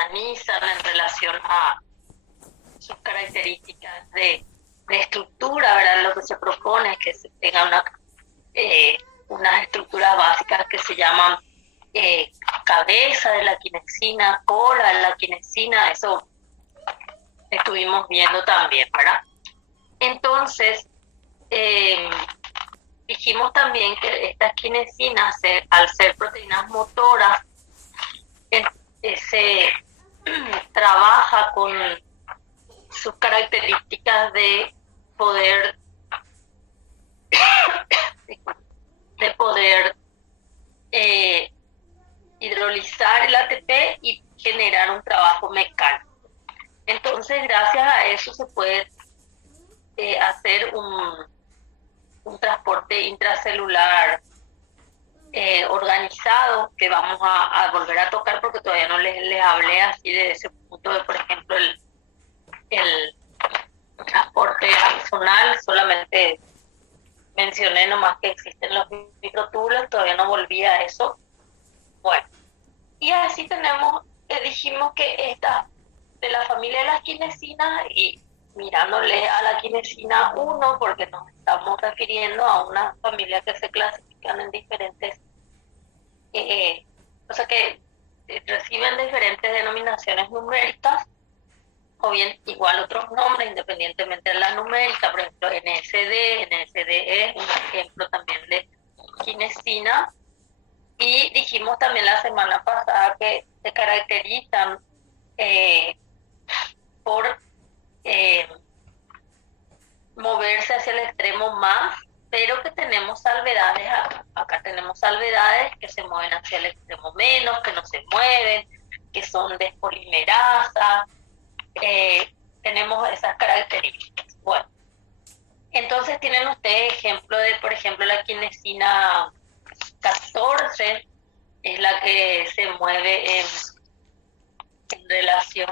organizan en relación a sus características de estructura, ¿verdad? Lo que se propone es que se tenga unas estructuras básicas que se llaman cabeza de la quinexina, cola de la quinexina, eso estuvimos viendo también, ¿verdad? Entonces, dijimos también que estas quinesinas, al ser proteínas motoras, se trabaja con sus características de poder hidrolizar el ATP y generar un trabajo mecánico. Entonces, gracias a eso se puede hacer un transporte intracelular organizado, que vamos a volver a tocar porque todavía no les hablé así de ese punto de, por ejemplo, el transporte axonal. Solamente mencioné nomás que existen los microtúbulos, todavía no volví a eso. Bueno, y así dijimos que esta de la familia de las quinesinas, y mirándole a la quinesina 1, porque nos estamos refiriendo a una familia que se clasifican en diferentes, o sea que reciben diferentes denominaciones numéricas, o bien igual otros nombres, independientemente de la numérica, por ejemplo, NSD es un ejemplo también de quinesina. Y dijimos también la semana pasada que se caracterizan por moverse hacia el extremo más, pero que tenemos salvedades. Acá tenemos salvedades que se mueven hacia el extremo menos, que no se mueven, que son despolimerasa. Tenemos esas características. Bueno, entonces tienen ustedes ejemplo de, por ejemplo, la quinesina 14 es la que se mueve en relación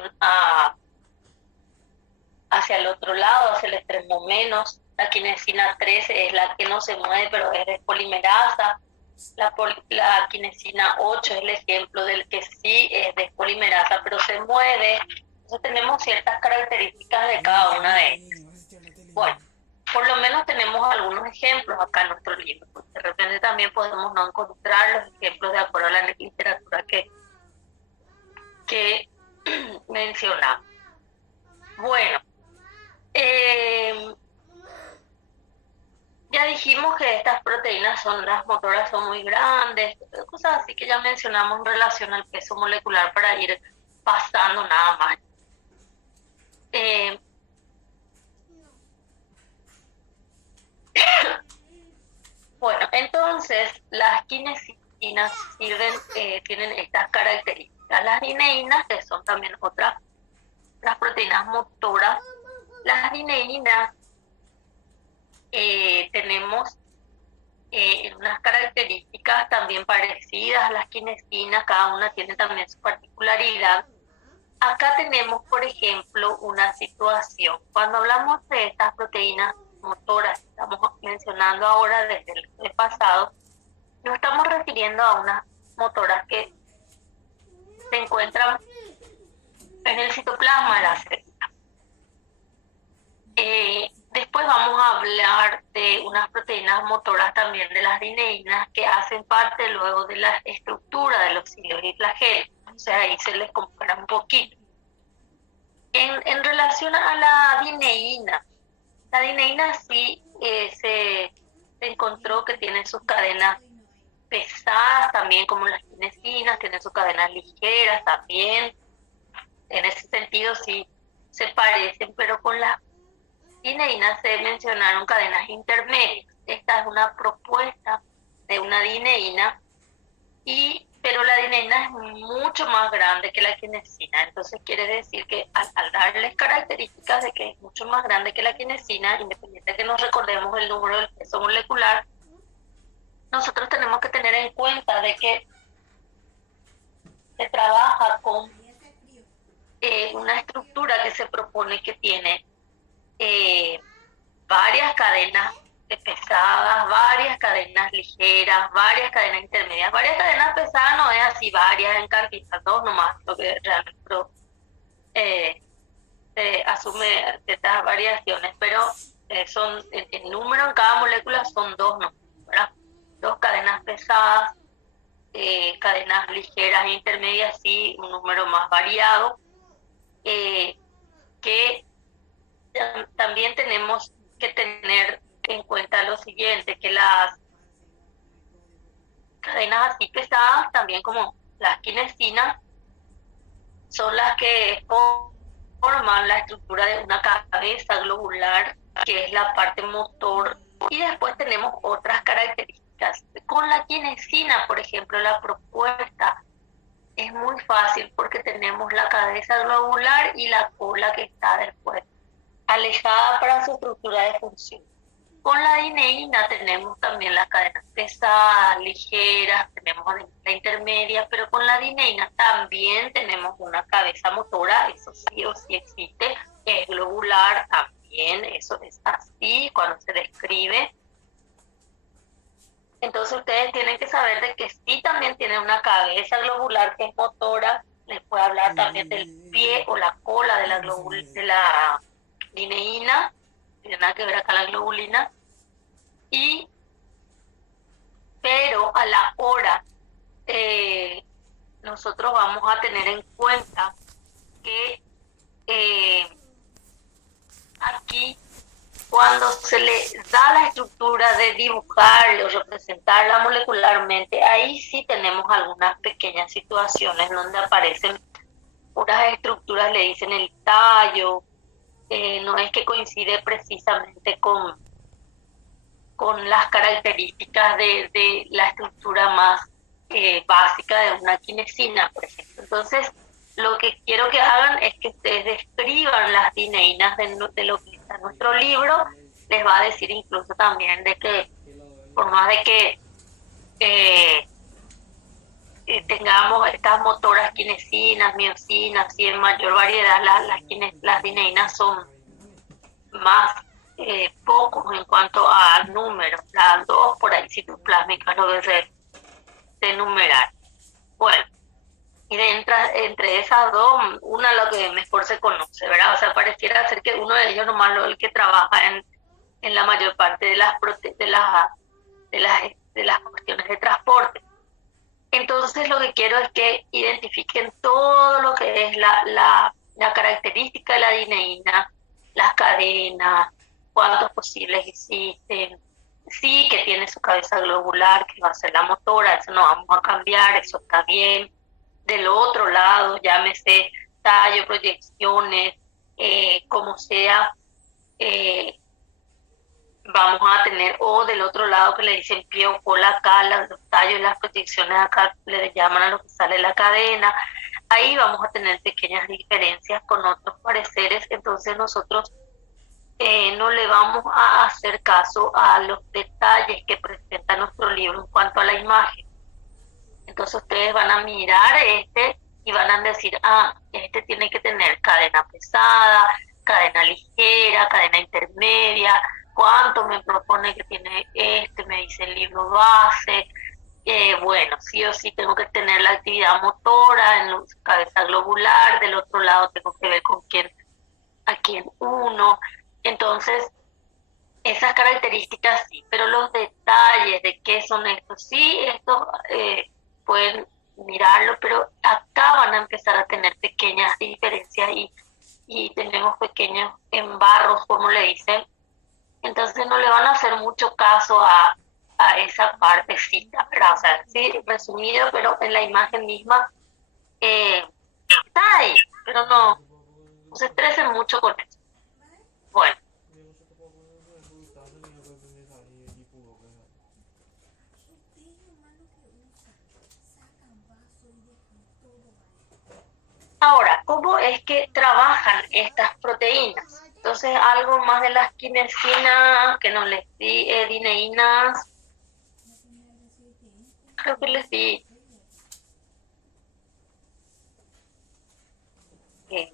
hacia el otro lado, hacia el extremo menos. La quinesina 13 es la que no se mueve, pero es despolimerasa. La quinesina 8 es el ejemplo del que sí es despolimerasa, pero se mueve. Entonces tenemos ciertas características de cada una de ellas. Bueno, por lo menos tenemos algunos ejemplos acá en nuestro libro. De repente también podemos no encontrar los ejemplos de acuerdo a la literatura que mencionamos. Bueno, ya dijimos que estas proteínas las motoras son muy grandes, cosas así que ya mencionamos en relación al peso molecular para ir pasando nada más. Bueno, entonces las quinesinas tienen estas características. Las dineínas, que son también las proteínas motoras, las dineínas tenemos unas características también parecidas a las quinesinas, cada una tiene también su particularidad. Acá tenemos, por ejemplo, una situación. Cuando hablamos de estas proteínas motoras que estamos mencionando ahora desde el pasado, nos estamos refiriendo a unas motoras que se encuentran en el citoplasma de la célula. Después vamos a hablar de unas proteínas motoras también de las dineínas que hacen parte luego de la estructura de los cilios y flagelos. O sea, ahí se les compara un poquito. En relación a la dineína sí se encontró que tiene sus cadenas pesadas también como las quinesinas, tiene sus cadenas ligeras también. En ese sentido sí se parecen, pero con las dineínas se mencionaron cadenas intermedias. Esta es una propuesta de una dineína, pero la dineína es mucho más grande que la quinesina. Entonces quiere decir que al darles características de que es mucho más grande que la quinesina, independiente de que nos recordemos el número del peso molecular, nosotros tenemos que tener en cuenta de que se trabaja con una estructura que se propone que tiene varias cadenas pesadas, varias cadenas ligeras, varias cadenas intermedias. Varias cadenas pesadas no es así, varias en cantidad, dos nomás, lo que realmente eh, se asume ciertas variaciones, pero son el número en cada molécula son dos, ¿no? ¿Verdad? Dos cadenas pesadas, cadenas ligeras e intermedias, sí, un número más variado, que también tenemos que tener en cuenta lo siguiente, que las cadenas así pesadas, también como las quinesinas, son las que forman la estructura de una cabeza globular, que es la parte motor, y después tenemos otras características. Con la kinesina, por ejemplo, la propuesta es muy fácil porque tenemos la cabeza globular y la cola que está después, alejada para su estructura de función. Con la dineína tenemos también las cadenas pesadas, ligeras, tenemos la intermedia, pero con la dineína también tenemos una cabeza motora, eso sí o sí existe, es globular también, eso es así cuando se describe. Entonces ustedes tienen que saber de que sí también tiene una cabeza globular que es motora, les puedo hablar también del pie o la cola de la dineína, tiene nada que ver acá la globulina. Pero a la hora nosotros vamos a tener en cuenta que aquí cuando se le da la estructura de dibujar o representarla molecularmente, ahí sí tenemos algunas pequeñas situaciones donde aparecen unas estructuras, le dicen el tallo, no es que coincide precisamente con las características de la estructura más básica de una kinesina, por ejemplo. Entonces, lo que quiero que hagan es que ustedes describan las dineínas de lo que está en nuestro libro. Les va a decir incluso también de que, por más de que tengamos estas motoras kinesinas, miocinas, y en mayor variedad, las dineínas son más pocos en cuanto a números, las dos por ahí citoplásmicas lo que se numerar. Bueno, y entre esas dos, una la que mejor se conoce, ¿verdad? O sea, pareciera ser que uno de ellos nomás es el que trabaja en la mayor parte de las cuestiones de transporte. Entonces lo que quiero es que identifiquen todo lo que es la característica de la dineína, las cadenas, cuántos posibles existen, sí que tiene su cabeza globular, que va a ser la motora, eso no vamos a cambiar, eso está bien. Del otro lado, llámese tallo, proyecciones, como sea, vamos a tener, o del otro lado que le dicen pie o cola acá, los tallos y las proyecciones acá le llaman a lo que sale la cadena. Ahí vamos a tener pequeñas diferencias con otros pareceres, entonces nosotros no le vamos a hacer caso a los detalles que presenta nuestro libro en cuanto a la imagen. Entonces ustedes van a mirar y van a decir, este tiene que tener cadena pesada, cadena ligera, cadena intermedia, cuánto me propone que tiene me dice el libro base. Bueno, sí o sí tengo que tener la actividad motora en la cabeza globular, del otro lado tengo que ver a quién uno. Entonces, esas características sí, pero los detalles de qué son estos, sí, estos pueden mirarlo, pero acá van a empezar a tener pequeñas diferencias y tenemos pequeños embarros, como le dicen. Entonces no le van a hacer mucho caso a esa partecita, ¿verdad? O sea, sí, resumido, pero en la imagen misma está ahí, pero no se estresen mucho con eso. Bueno. Ahora, ¿cómo es que trabajan estas proteínas? Entonces, algo más de las quinesinas, que no les di, dineínas, creo que les di eh,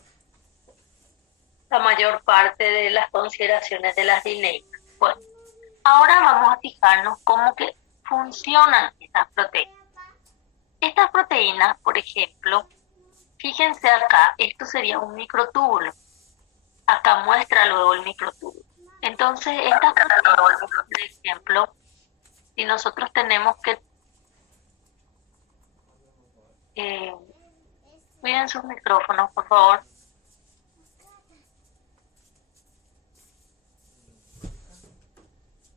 la mayor parte de las consideraciones de las dineínas. Bueno, Ahora vamos a fijarnos cómo que funcionan estas proteínas. Estas proteínas, por ejemplo, fíjense acá, esto sería un microtúbulo. Acá muestra luego el microtúbulo. Entonces, estas proteínas, por ejemplo, si nosotros tenemos que... cuiden sus micrófonos, por favor.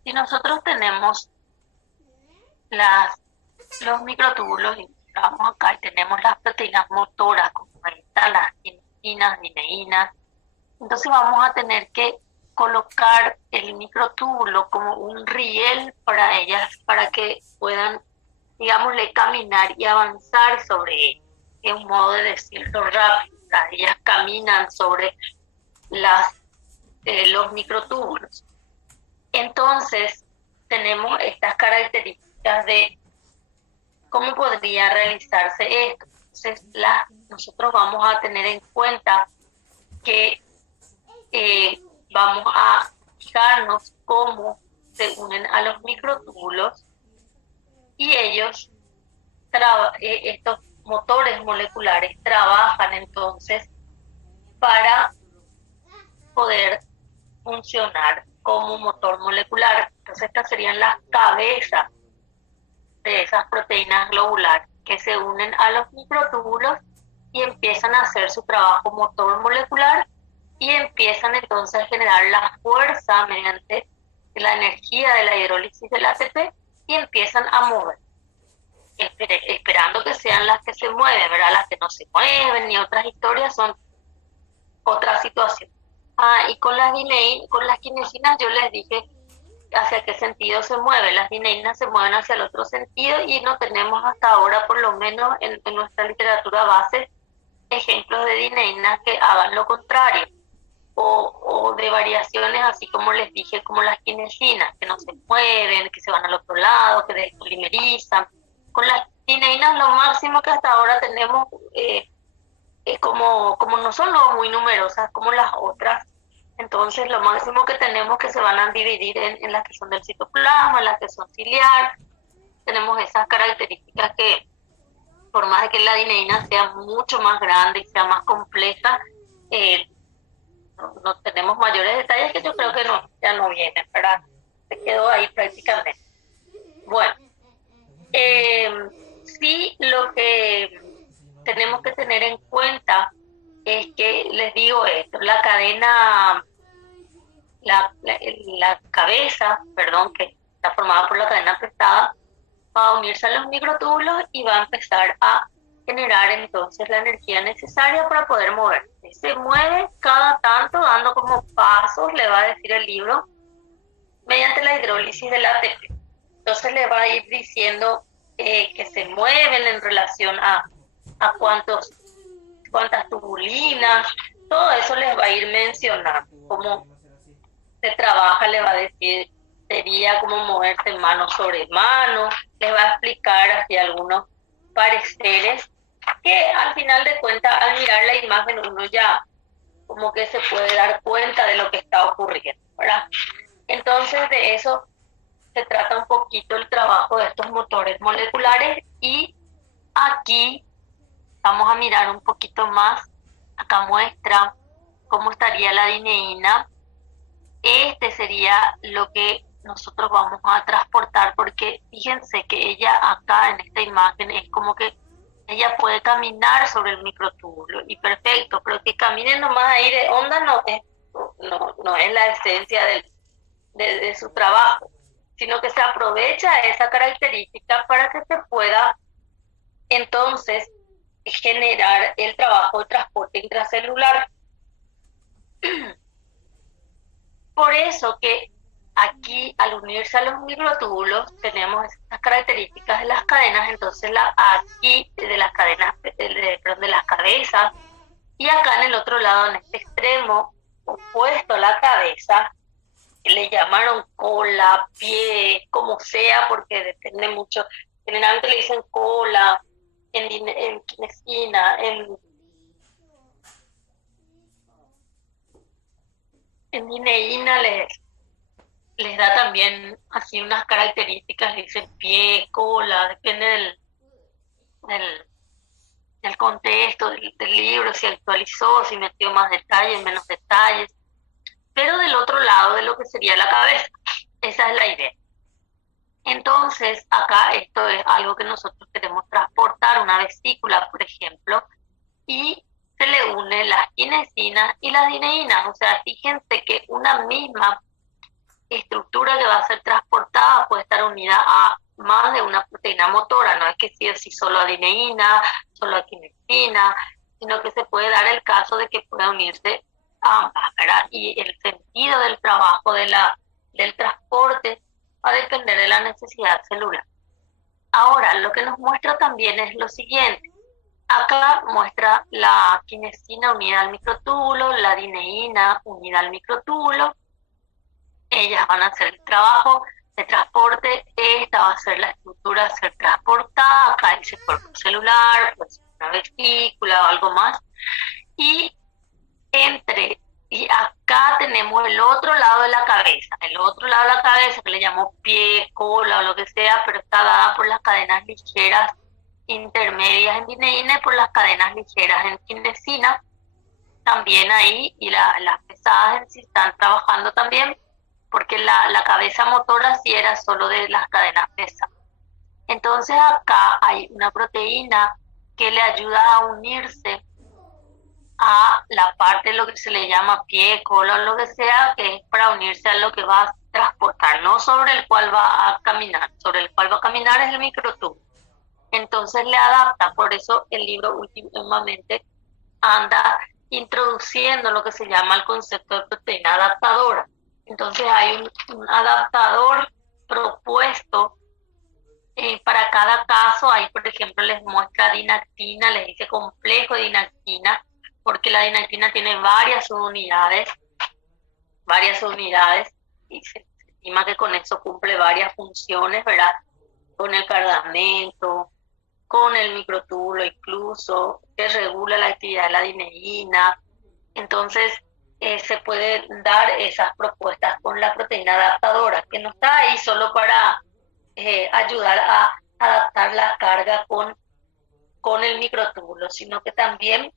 Si nosotros tenemos los microtúbulos, y vamos acá y tenemos las proteínas motoras, como ahí están las quinesinas, dineínas, entonces vamos a tener que colocar el microtúbulo como un riel para ellas, para que puedan, digámosle, caminar y avanzar sobre él. Es un modo de decirlo rápido. Ellas caminan sobre los microtúbulos. Entonces, tenemos estas características de cómo podría realizarse esto. Entonces, nosotros vamos a tener en cuenta que vamos a fijarnos cómo se unen a los microtúbulos y ellos, estos motores moleculares, trabajan entonces para poder funcionar como motor molecular. Entonces estas serían las cabezas de esas proteínas globulares que se unen a los microtúbulos y empiezan a hacer su trabajo motor molecular y empiezan entonces a generar la fuerza mediante la energía de la hidrólisis del ATP y empiezan a mover, esperando que sean las que se mueven, ¿verdad? Las que no se mueven ni otras historias son otra situación. Y con las quinesinas yo les dije hacia qué sentido se mueve. Las dineínas se mueven hacia el otro sentido y no tenemos hasta ahora, por lo menos en nuestra literatura base, ejemplos de dineínas que hagan lo contrario, o de variaciones así como les dije, como las quinesinas, que no se mueven, que se van al otro lado, que despolimerizan. Con las dineínas lo máximo que hasta ahora tenemos, como no son muy numerosas como las otras, entonces lo máximo que tenemos que se van a dividir en las que son del citoplasma, en las que son ciliar. Tenemos esas características que, por más de que la dineína sea mucho más grande y sea más compleja, no tenemos mayores detalles que yo creo que ya no vienen, ¿verdad? Se quedó ahí prácticamente. Bueno, sí, lo que tenemos que tener en cuenta es que, les digo esto, la cadena, la cabeza, perdón, que está formada por la cadena pesada, va a unirse a los microtúbulos y va a empezar a generar entonces la energía necesaria para poder mover. Se mueve cada tanto, dando como pasos, le va a decir el libro, mediante la hidrólisis del ATP. Entonces le va a ir diciendo que se mueven en relación a cuántas tubulinas, todo eso les va a ir mencionando. Cómo se trabaja, le va a decir, sería como moverse mano sobre mano, les va a explicar así algunos pareceres que al final de cuentas, al mirar la imagen, uno ya como que se puede dar cuenta de lo que está ocurriendo, ¿verdad? Entonces de eso se trata un poquito el trabajo de estos motores moleculares y aquí vamos a mirar un poquito más. Acá muestra cómo estaría la dineína. Este sería lo que nosotros vamos a transportar, porque fíjense que ella acá en esta imagen es como que ella puede caminar sobre el microtúbulo y perfecto, pero que camine nomás ahí de onda no es la esencia de su trabajo, sino que se aprovecha esa característica para que se pueda entonces generar el trabajo de transporte intracelular. Por eso que aquí, al unirse a los microtúbulos, tenemos estas características de las cadenas, entonces aquí de las cadenas, de las cabezas, y acá en el otro lado, en este extremo opuesto a la cabeza, le llamaron cola, pie, como sea, porque depende mucho. Generalmente le dicen cola, en quinesina, en dineína les da también así unas características, le dicen pie, cola, depende del, del contexto del libro, si actualizó, si metió más detalles, menos detalles, pero del otro lado de lo que sería la cabeza. Esa es la idea. Entonces, acá esto es algo que nosotros queremos transportar, una vesícula, por ejemplo, y se le une las kinesinas y las dineínas. O sea, fíjense que una misma estructura que va a ser transportada puede estar unida a más de una proteína motora, no es que sí o sí solo a dineína, solo a kinesina, sino que se puede dar el caso de que pueda unirse ambas, ¿verdad? Y el sentido del trabajo del transporte va a depender de la necesidad celular. Ahora, lo que nos muestra también es lo siguiente. Acá muestra la kinesina unida al microtúbulo, la dineína unida al microtúbulo. Ellas van a hacer el trabajo de transporte, esta va a ser la estructura a ser transportada, acá dice cuerpo celular, pues una vesícula o algo más. Y acá tenemos el otro lado de la cabeza, que le llamamos pie, cola o lo que sea, pero está dada por las cadenas ligeras intermedias en dineína y por las cadenas ligeras en kinesina, también ahí, y las pesadas en sí están trabajando también, porque la cabeza motora sí era solo de las cadenas pesadas. Entonces acá hay una proteína que le ayuda a unirse a la parte de lo que se le llama pie, cola o lo que sea, que es para unirse a lo que va a transportar, no sobre el cual va a caminar, sobre el cual va a caminar es el microtubo. Entonces le adapta, por eso el libro últimamente anda introduciendo lo que se llama el concepto de proteína adaptadora. Entonces hay un adaptador propuesto para cada caso. Ahí, por ejemplo, les muestra dinactina, les dice complejo de dinactina, porque la dinactina tiene varias subunidades, y se estima que con eso cumple varias funciones, ¿verdad? Con el cargamento, con el microtúbulo incluso, que regula la actividad de la dineína. Entonces, se pueden dar esas propuestas con la proteína adaptadora, que no está ahí solo para ayudar a adaptar la carga con el microtúbulo, sino que también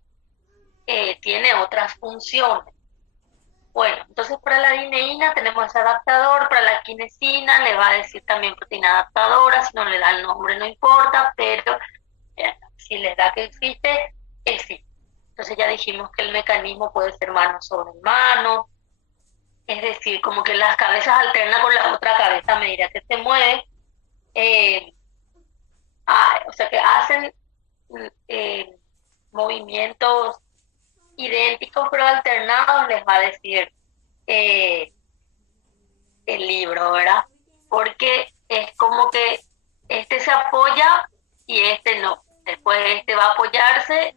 tiene otras funciones. Bueno, entonces para la dineína tenemos ese adaptador, para la kinesina le va a decir también proteína adaptadora, si no le da el nombre no importa, pero si les da que existe, existe. Entonces ya dijimos que el mecanismo puede ser mano sobre mano, es decir, como que las cabezas alternan con la otra cabeza a medida que se mueve, o sea que hacen movimientos idénticos pero alternados, les va a decir el libro, ¿verdad? Porque es como que este se apoya y este no. Después este va a apoyarse,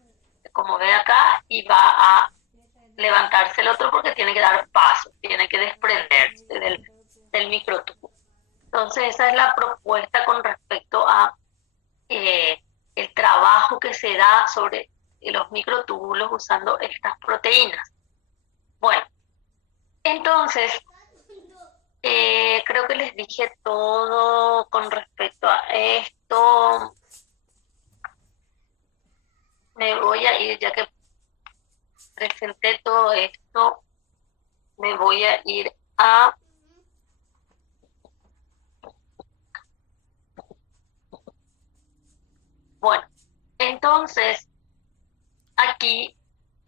como ve acá, y va a levantarse el otro porque tiene que dar paso, tiene que desprenderse del microtubo. Entonces esa es la propuesta con respecto a el trabajo que se da sobre los microtúbulos usando estas proteínas. Bueno, entonces creo que les dije todo con respecto a esto. Me voy a ir, ya que presenté todo esto, me voy a ir a bueno, entonces aquí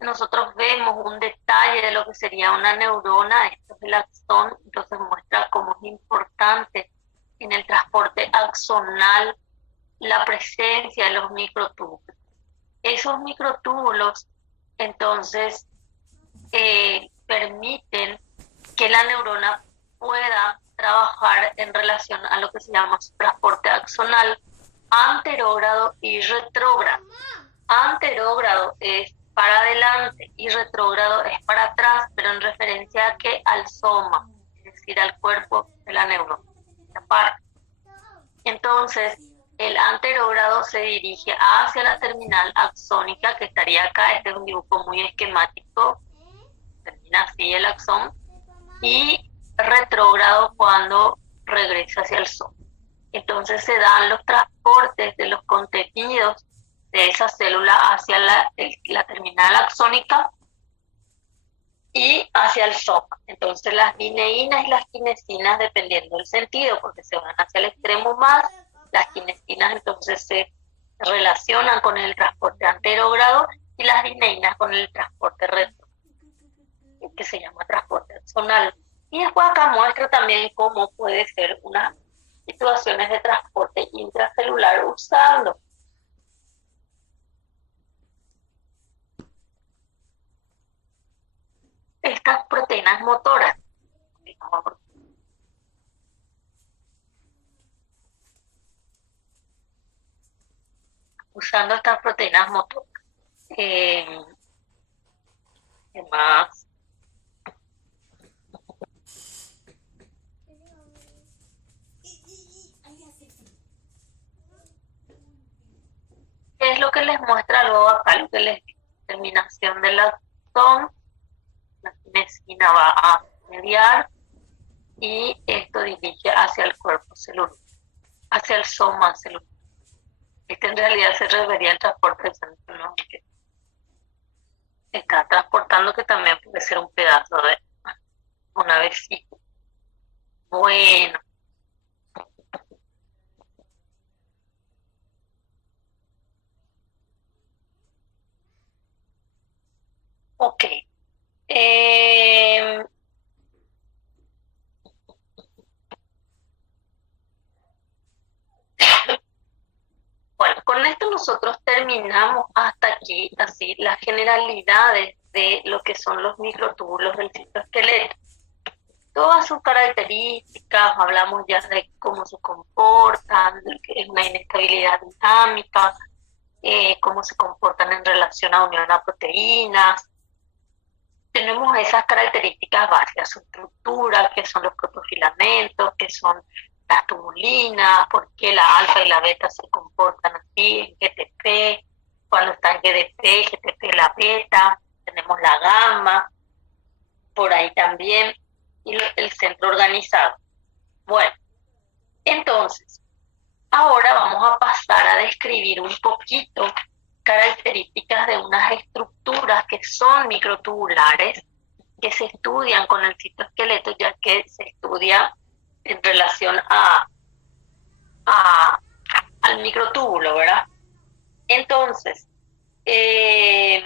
nosotros vemos un detalle de lo que sería una neurona. Esto es el axón, entonces muestra cómo es importante en el transporte axonal la presencia de los microtúbulos. Esos microtúbulos entonces permiten que la neurona pueda trabajar en relación a lo que se llama transporte axonal anterógrado y retrógrado. Anterógrado es para adelante y retrógrado es para atrás, pero en referencia a que al soma, es decir, al cuerpo de la neurona, esta parte. Entonces, el anterógrado se dirige hacia la terminal axónica, que estaría acá. Este es un dibujo muy esquemático, termina así el axón, y retrógrado cuando regresa hacia el Sol. Entonces se dan los transportes de los contenidos de esa célula hacia la terminal axónica y hacia el soma. Entonces las lineínas y las kinesinas, dependiendo del sentido, porque se van hacia el extremo más, las kinesinas entonces se relacionan con el transporte anterógrado y las lineínas con el transporte retro, que se llama transporte axonal. Y después acá muestra también cómo puede ser unas situaciones de transporte intracelular usando estas proteínas motoras. Usando estas proteínas motoras. ¿Qué más? ¿Qué es lo que les muestra luego acá? Lo que les terminación del axón, la kinesina va a mediar y esto dirige hacia el cuerpo celular, hacia el soma celular. Este en realidad se refería al transporte central, ¿no? Que está transportando, que también puede ser un pedazo de una vesícula. Bueno. Ok. Bueno, con esto nosotros terminamos hasta aquí, así, las generalidades de lo que son los microtúbulos del citoesqueleto. Todas sus características, hablamos ya de cómo se comportan, de que es una inestabilidad dinámica, cómo se comportan en relación a unión a proteínas. Tenemos esas características básicas, su estructura, que son los protofilamentos, que son las tubulinas, por qué la alfa y la beta se comportan así en GTP, cuando está en GTP la beta, tenemos la gamma, por ahí también, y el centro organizado. Bueno, entonces, ahora vamos a pasar a describir un poquito características de unas estructuras que son microtubulares, que se estudian con el citoesqueleto, ya que se estudia en relación al microtúbulo, ¿verdad? Entonces, ¿qué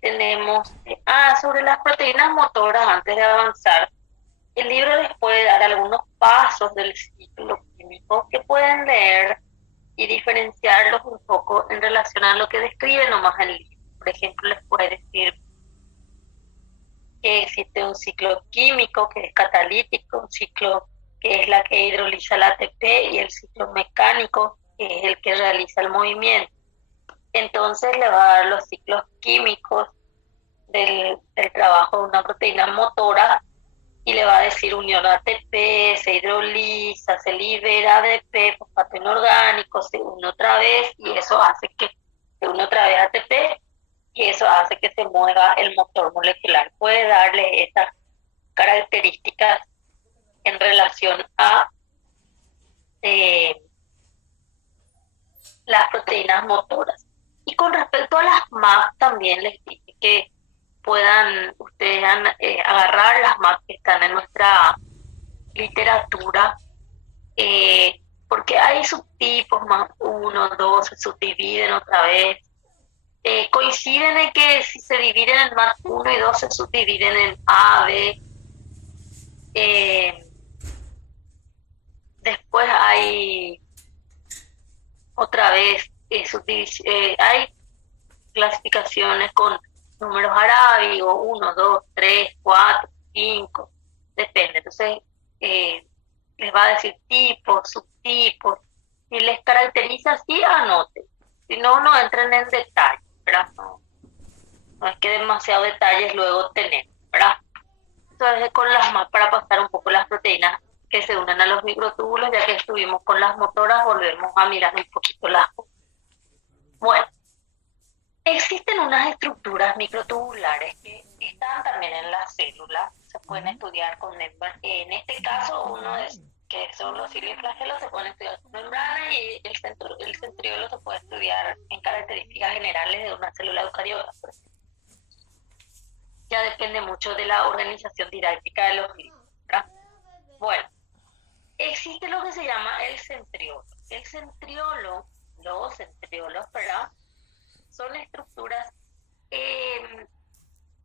tenemos? Sobre las proteínas motoras, antes de avanzar, el libro les puede dar algunos pasos del ciclo químico que pueden leer y diferenciarlos un poco en relación a lo que describe nomás el libro. Por ejemplo, les puede decir que existe un ciclo químico que es catalítico, un ciclo que es la que hidroliza el ATP y el ciclo mecánico que es el que realiza el movimiento. Entonces le va a dar los ciclos químicos del trabajo de una proteína motora y le va a decir unión ATP, se hidroliza, se libera ADP, fosfato inorgánico, se une otra vez y eso hace que se une otra vez ATP y eso hace que se mueva el motor molecular. Puede darle esas características en relación a las proteínas motoras. Y con respecto a las MAP también les dije que puedan ustedes agarrar las MAP que están en nuestra literatura, porque hay subtipos, más 1, 2, se subdividen otra vez. Coinciden en que si se dividen en MAP 1 y 2 se subdividen en A, B. Después hay otra vez hay clasificaciones con números arábigos, 1, 2, 3, 4, 5, depende. Entonces, les va a decir tipos, subtipos. Si les caracteriza así, anoten. Si no, no entren en detalle, ¿verdad? No es que demasiado detalles luego tenemos, ¿verdad? Entonces, con las más para pasar un poco las proteínas que se unen a los microtúbulos, ya que estuvimos con las motoras, volvemos a mirar un poquito las cosas. Bueno, existen unas estructuras microtubulares que están también en las célula, se pueden estudiar con membrana. En este caso, que son los cilios y flagelos, se pueden estudiar con membrana, y el centriolo se puede estudiar en características generales de una célula eucariota. Ya depende mucho de la organización didáctica de los virus, ¿verdad? Bueno, existe lo que se llama el centriolo. El centriolo, los centriolos, ¿verdad? Son estructuras,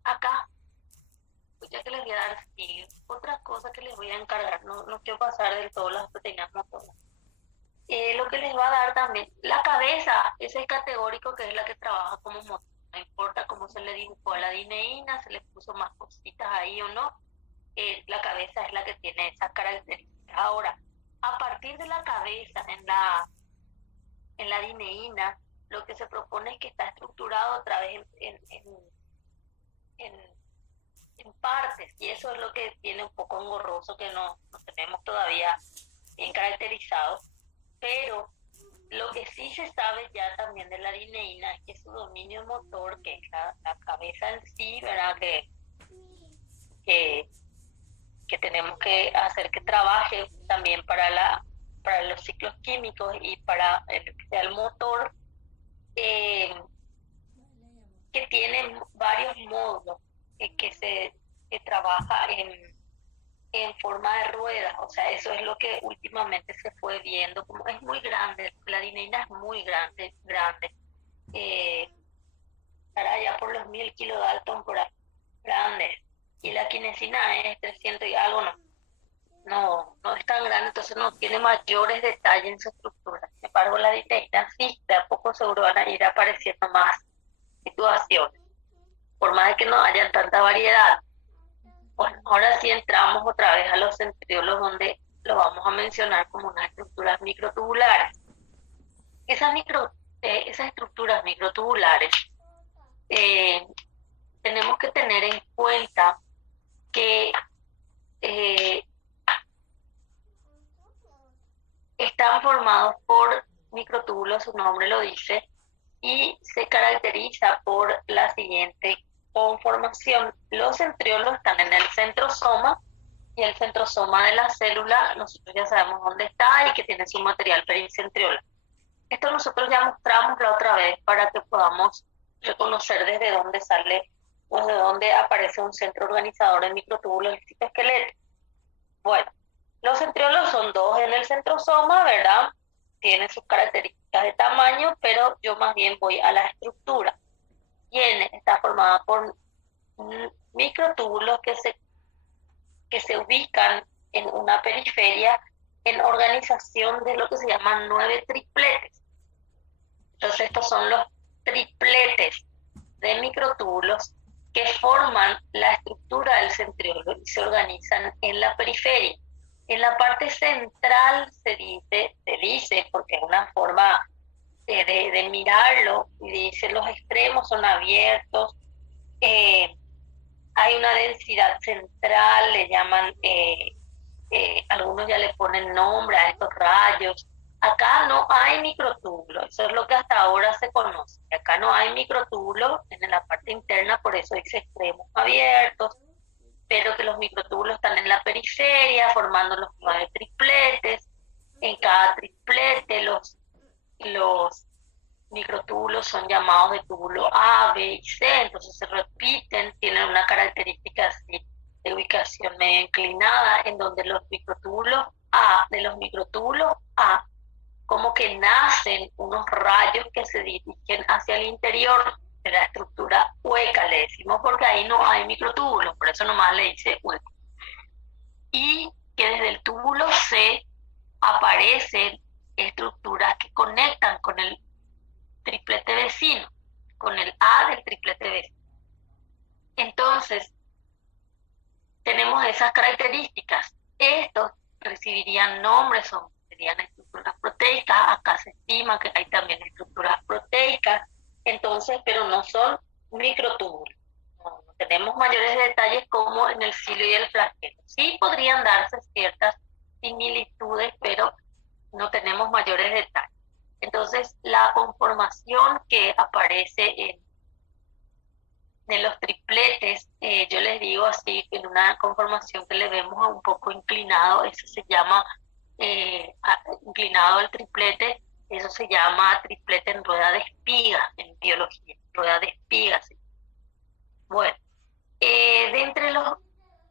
acá, ya que les voy a dar cilios, otra cosa que les voy a encargar, no quiero pasar del todo las proteínas motoras. Lo que les va a dar también, la cabeza, ese categórico que es la que trabaja como motor. No importa cómo se le dibujó a la dineína, se le puso más cositas ahí o no, la cabeza es la que tiene esas características. Ahora, a partir de la cabeza en la dineína, lo que se propone es que está estructurado otra vez en partes, y eso es lo que tiene un poco engorroso, que no tenemos todavía bien caracterizado. Pero lo que sí se sabe ya también de la dineína es que su dominio motor, que es la cabeza en sí, ¿verdad? Que tenemos que hacer que trabaje también para los ciclos químicos y para el motor, que tiene varios módulos, que trabaja en forma de ruedas. O sea, eso es lo que últimamente se fue viendo, como es muy grande, la dineína es muy grande, estará ya por los 1000 kilodalton por ahí, grande, y la quinesina es 300 y algo, no es tan grande, entonces no tiene mayores detalles en su estructura. Sin embargo, la dineína sí, de a poco seguro van a ir apareciendo más situaciones, por más de que no haya tanta variedad. Bueno, ahora sí entramos otra vez a los centriolos, donde lo vamos a mencionar como unas estructuras microtubulares. Esas estructuras microtubulares, tenemos que tener en cuenta que están formados por microtúbulos, su nombre lo dice, y se caracteriza por la siguiente conformación. Los centriolos están en el centrosoma, y el centrosoma de la célula nosotros ya sabemos dónde está y que tiene su material pericentriolar. Esto nosotros ya mostramos la otra vez para que podamos reconocer desde dónde sale o de dónde aparece un centro organizador de microtúbulos del citoesqueleto. Bueno, los centriolos son dos en el centrosoma, ¿verdad? Tienen sus características de tamaño, pero yo más bien voy a la estructura. Está formada por microtúbulos que se ubican en una periferia en organización de lo que se llaman 9 tripletes. Entonces estos son los tripletes de microtúbulos que forman la estructura del centriolo y se organizan en la periferia. En la parte central se dice, porque es una forma de mirarlo, y dice los extremos son abiertos, hay una densidad central, le llaman, algunos ya le ponen nombre a estos rayos. Acá no hay microtúbulo, eso es lo que hasta ahora se conoce. Acá no hay microtúbulo en la parte interna, por eso dice extremos abiertos, pero que los microtúbulos están en la periferia formando los 9 tripletes. En cada triplete los microtúbulos son llamados de túbulo A, B y C, entonces se repiten, tienen una característica así de ubicación medio inclinada, en donde de los microtúbulos A, como que nacen unos rayos que se dirigen hacia el interior de la estructura hueca, le decimos, porque ahí no hay microtúbulos, por eso nomás le dice hueco. Y que desde el túbulo C aparecen estructuras que conectan con el triplete vecino, con el A del triplete vecino. Entonces, tenemos esas características. Estos recibirían nombres, serían estructuras proteicas. Acá se estima que hay también estructuras proteicas, entonces, pero no son microtúbulos. No tenemos mayores detalles como en el cilio y el flagelo. Sí podrían darse ciertas similitudes, pero no tenemos mayores detalles. Entonces, la conformación que aparece en los tripletes, yo les digo digo así, en una conformación que le vemos un poco inclinado, eso se llama inclinado el triplete, eso se llama triplete en rueda de espiga en biología, rueda de espiga. ¿Sí? Bueno, de entre los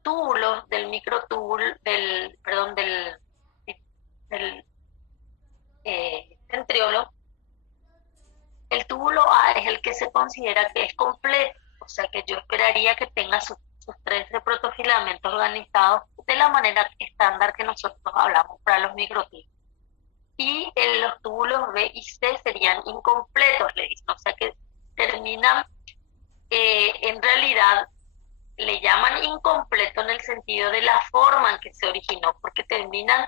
túbulos del microtúbulo, perdón, del centriolo, el túbulo A es el que se considera que es completo, o sea que yo esperaría que tenga sus 13 protofilamentos organizados de la manera estándar que nosotros hablamos para los microtúbulos. Y los túbulos B y C serían incompletos, le dicen, o sea que terminan, en realidad le llaman incompleto en el sentido de la forma en que se originó, porque terminan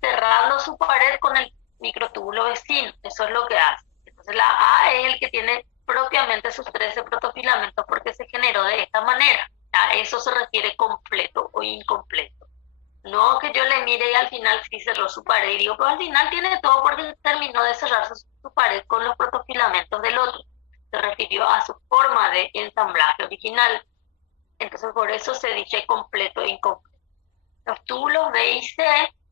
cerrando su pared con el microtúbulo vecino, eso es lo que hace. Entonces la A es el que tiene propiamente sus 13 protofilamentos porque se generó de esta manera. A eso se refiere completo o incompleto. No que yo le mire y al final sí cerró su pared y digo, pero al final tiene todo porque terminó de cerrar su pared con los protofilamentos del otro. Se refirió a su forma de ensamblaje original. Entonces por eso se dice completo e incompleto. Los túbulos B y C,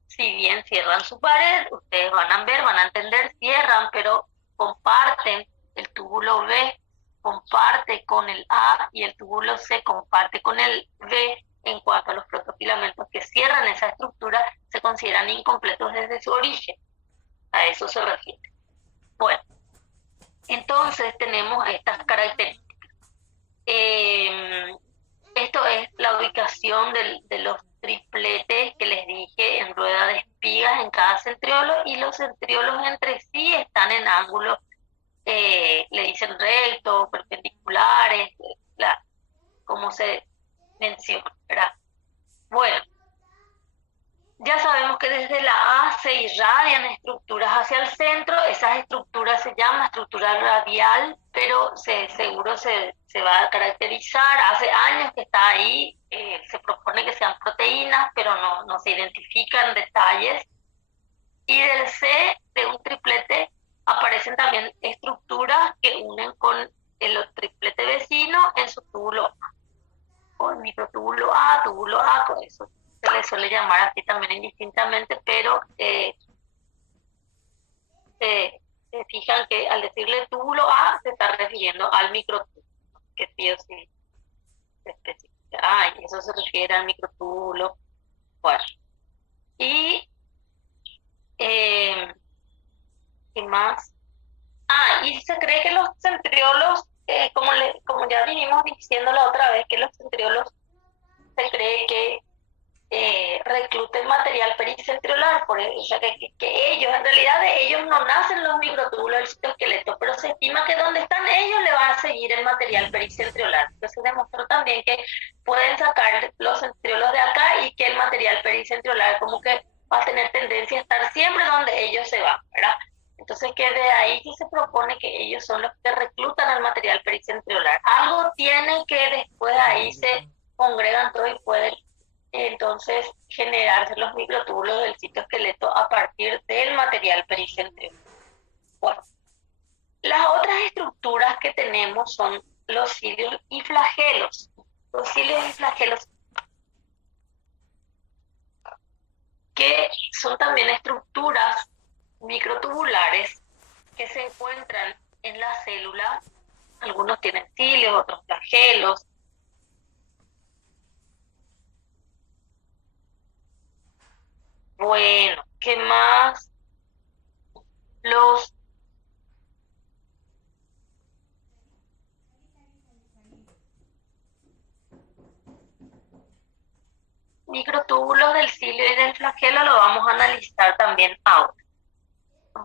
si bien cierran su pared, ustedes van a ver, van a entender, cierran, pero comparten. El túbulo B comparte con el A y el túbulo C comparte con el B. En cuanto a los protofilamentos que cierran esa estructura, se consideran incompletos desde su origen. A eso se refiere. Bueno, entonces tenemos estas características. Esto es la ubicación de los tripletes que les dije en rueda de espigas en cada centriolo, y los centriolos entre sí están en ángulos, le dicen rectos, perpendiculares, como se menciona, ¿verdad? Bueno, ya sabemos que desde la A se irradian estructuras hacia el centro, esas estructuras se llaman estructura radial, pero seguro se va a caracterizar, hace años que está ahí, se propone que sean proteínas, pero no se identifican detalles. Y del C, de un triplete, aparecen también estructuras que unen con el triplete vecino en su túbulo A, o el microtúbulo A, túbulo A, con eso se le suele llamar así también indistintamente, pero se fijan que al decirle túbulo A se está refiriendo al microtúbulo, que sí o sí se especifica. Y eso se refiere al microtúbulo. Bueno, y ¿qué más? Y se cree que los centriolos, como ya vinimos diciendo la otra vez, que los centriolos se cree que recluten material pericentriolar, por eso, o sea, que ellos, en realidad de ellos no nacen los microtúbulos del citoesqueleto, pero se estima que donde están ellos le va a seguir el material pericentriolar. Entonces se demostró también que pueden sacar los centriolos de acá y que el material pericentriolar como que va a tener tendencia a estar siempre donde ellos se van, ¿verdad? Entonces que de ahí que se propone que ellos son los que reclutan al material pericentriolar. Algo tiene que después ahí se congregan todo y pueden entonces generarse los microtúbulos del citoesqueleto a partir del material pericentriolar. Bueno, las otras estructuras que tenemos son los cilios y flagelos. Los cilios y flagelos, que son también estructuras microtubulares que se encuentran en la célula. Algunos tienen cilios, otros flagelos. Bueno, ¿qué más? Los microtúbulos del cilio y del flagelo lo vamos a analizar también ahora.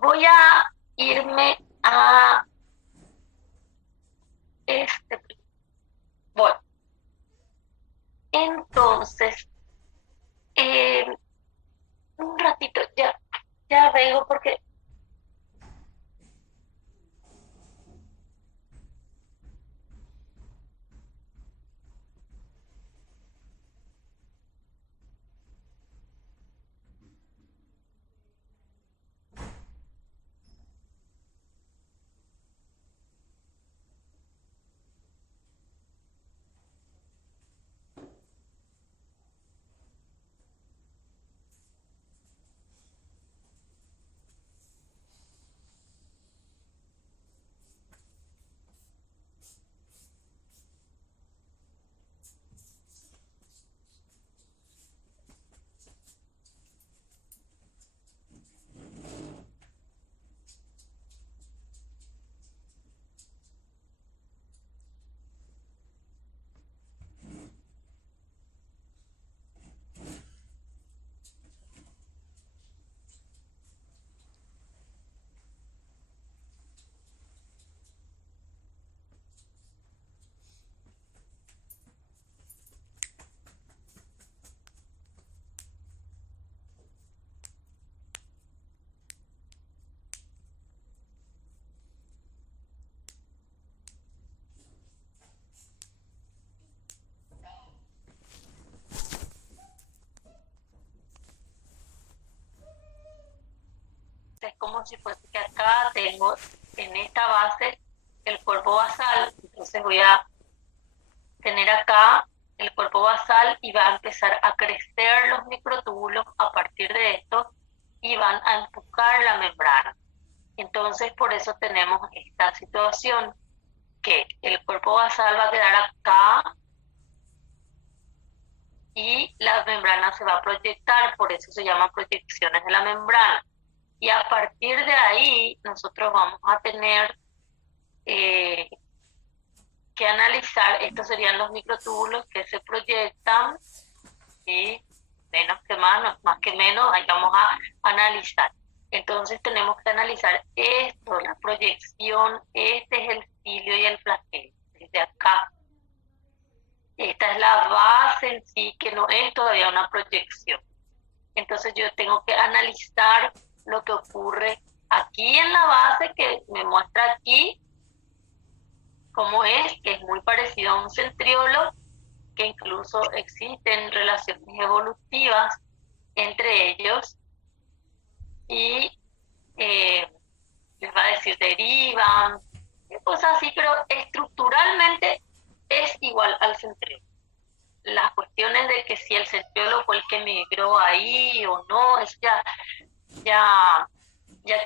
Voy a irme a este. Bueno, entonces, eh, un ratito, ya vengo porque como si fuese que acá tengo en esta base el cuerpo basal, entonces voy a tener acá el cuerpo basal y va a empezar a crecer los microtúbulos a partir de esto y van a empujar la membrana. Entonces por eso tenemos esta situación, que el cuerpo basal va a quedar acá y la membrana se va a proyectar, por eso se llaman proyecciones de la membrana. Y a partir de ahí nosotros vamos a tener que analizar, estos serían los microtúbulos que se proyectan, y menos que más que menos, ahí vamos a analizar. Entonces tenemos que analizar esto, la proyección, este es el cilio y el flagelo, desde acá. Esta es la base en sí, que no es todavía una proyección. Entonces yo tengo que analizar lo que ocurre aquí en la base, que me muestra aquí cómo es, que es muy parecido a un centriolo, que incluso existen relaciones evolutivas entre ellos, y les va a decir derivan, cosas así, pero estructuralmente es igual al centriolo. Las cuestiones de que si el centriolo fue el que migró ahí o no, eso ya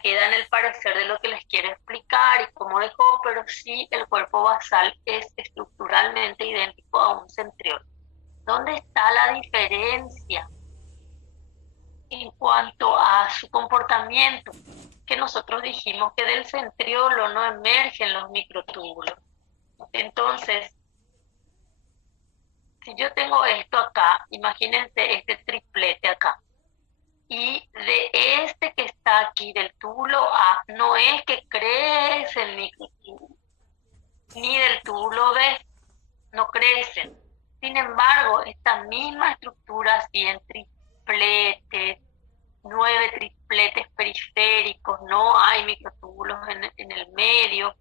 queda en el parecer de lo que les quiero explicar y cómo dejó, pero sí el cuerpo basal es estructuralmente idéntico a un centriolo. ¿Dónde está la diferencia en cuanto a su comportamiento? Que nosotros dijimos que del centriolo no emergen los microtúbulos. Entonces, si yo tengo esto acá, imagínense este triplete acá, y de este que está aquí, del túbulo A, no es que crece el microtúbulo, ni del túbulo B, no crecen. Sin embargo, esta misma estructura, así en tripletes, 9 tripletes periféricos, no hay microtúbulos en el medio,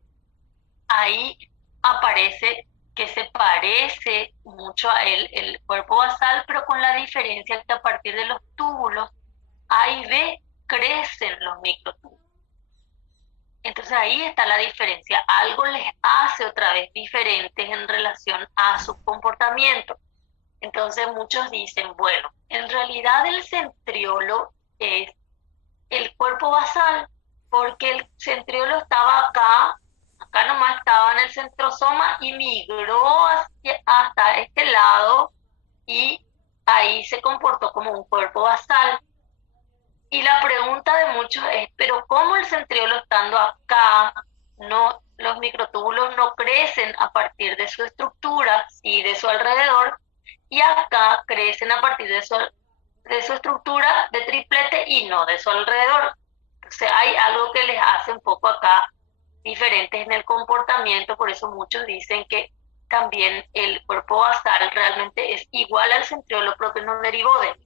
ahí aparece que se parece mucho a él, el cuerpo basal, pero con la diferencia que a partir de los túbulos A y B crecen los microtúbulos. Entonces ahí está la diferencia. Algo les hace otra vez diferentes en relación a su comportamiento. Entonces muchos dicen, bueno, en realidad el centriolo es el cuerpo basal, porque el centriolo estaba acá nomás estaba en el centrosoma y migró hasta este lado y ahí se comportó como un cuerpo basal. Y la pregunta de muchos es, pero ¿cómo el centriolo estando acá, los microtúbulos no crecen a partir de su estructura y de su alrededor, y acá crecen a partir de su estructura de triplete y no de su alrededor? Entonces hay algo que les hace un poco acá diferentes en el comportamiento, por eso muchos dicen que también el cuerpo basal realmente es igual al centriolo, pero que no derivó de él.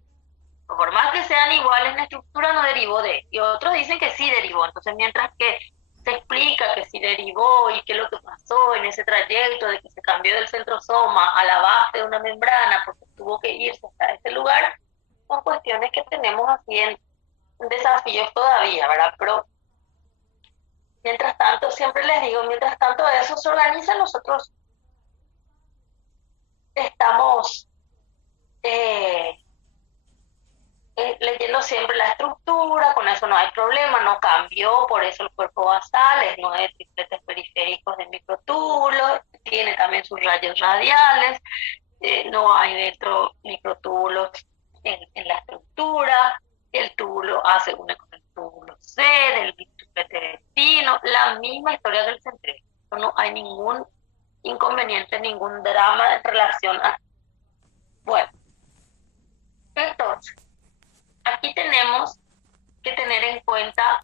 Por más que sean iguales en estructura, no derivó de él. Y otros dicen que sí derivó. Entonces, mientras que se explica que sí derivó y qué es lo que pasó en ese trayecto de que se cambió del centrosoma a la base de una membrana porque tuvo que irse hasta ese lugar, son cuestiones que tenemos así en desafíos todavía, ¿verdad? Pero mientras tanto, siempre les digo, mientras tanto eso se organiza, nosotros estamos leyendo siempre la estructura, con eso no hay problema, no cambió, por eso el cuerpo basal es 9 tripletes periféricos de microtúbulos, tiene también sus rayos radiales, no hay dentro microtúbulos en la estructura, el túbulo A se une con el túbulo C, del triplete vecino, la misma historia del centriolo. No hay ningún inconveniente, ningún drama en relación a... Bueno, entonces, aquí tenemos que tener en cuenta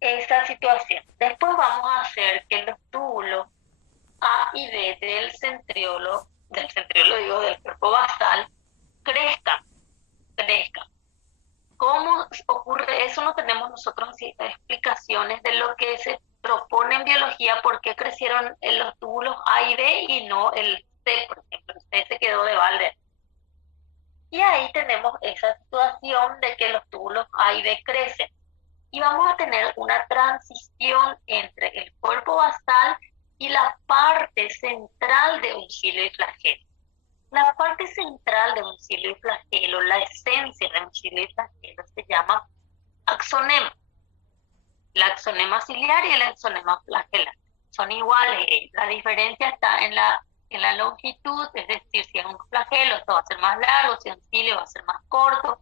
esta situación. Después vamos a hacer que los túbulos A y B del centriolo digo, del cuerpo basal, crezcan. ¿Cómo ocurre eso? No tenemos nosotros explicaciones de lo que se propone en biología, por qué crecieron en los túbulos A y B y no el C, por ejemplo. El C se quedó de balde. Y ahí tenemos esa situación de que los túbulos A y B crecen. y vamos a tener una transición entre el cuerpo basal y la parte central de un cilio y flagelo. La parte central de un cilio y flagelo, la esencia de un cilio y flagelo, se llama axonema. El axonema ciliar y el axonema flagelar son iguales. La diferencia está en la longitud, es decir, si es un flagelo, esto va a ser más largo, si es un cilio va a ser más corto.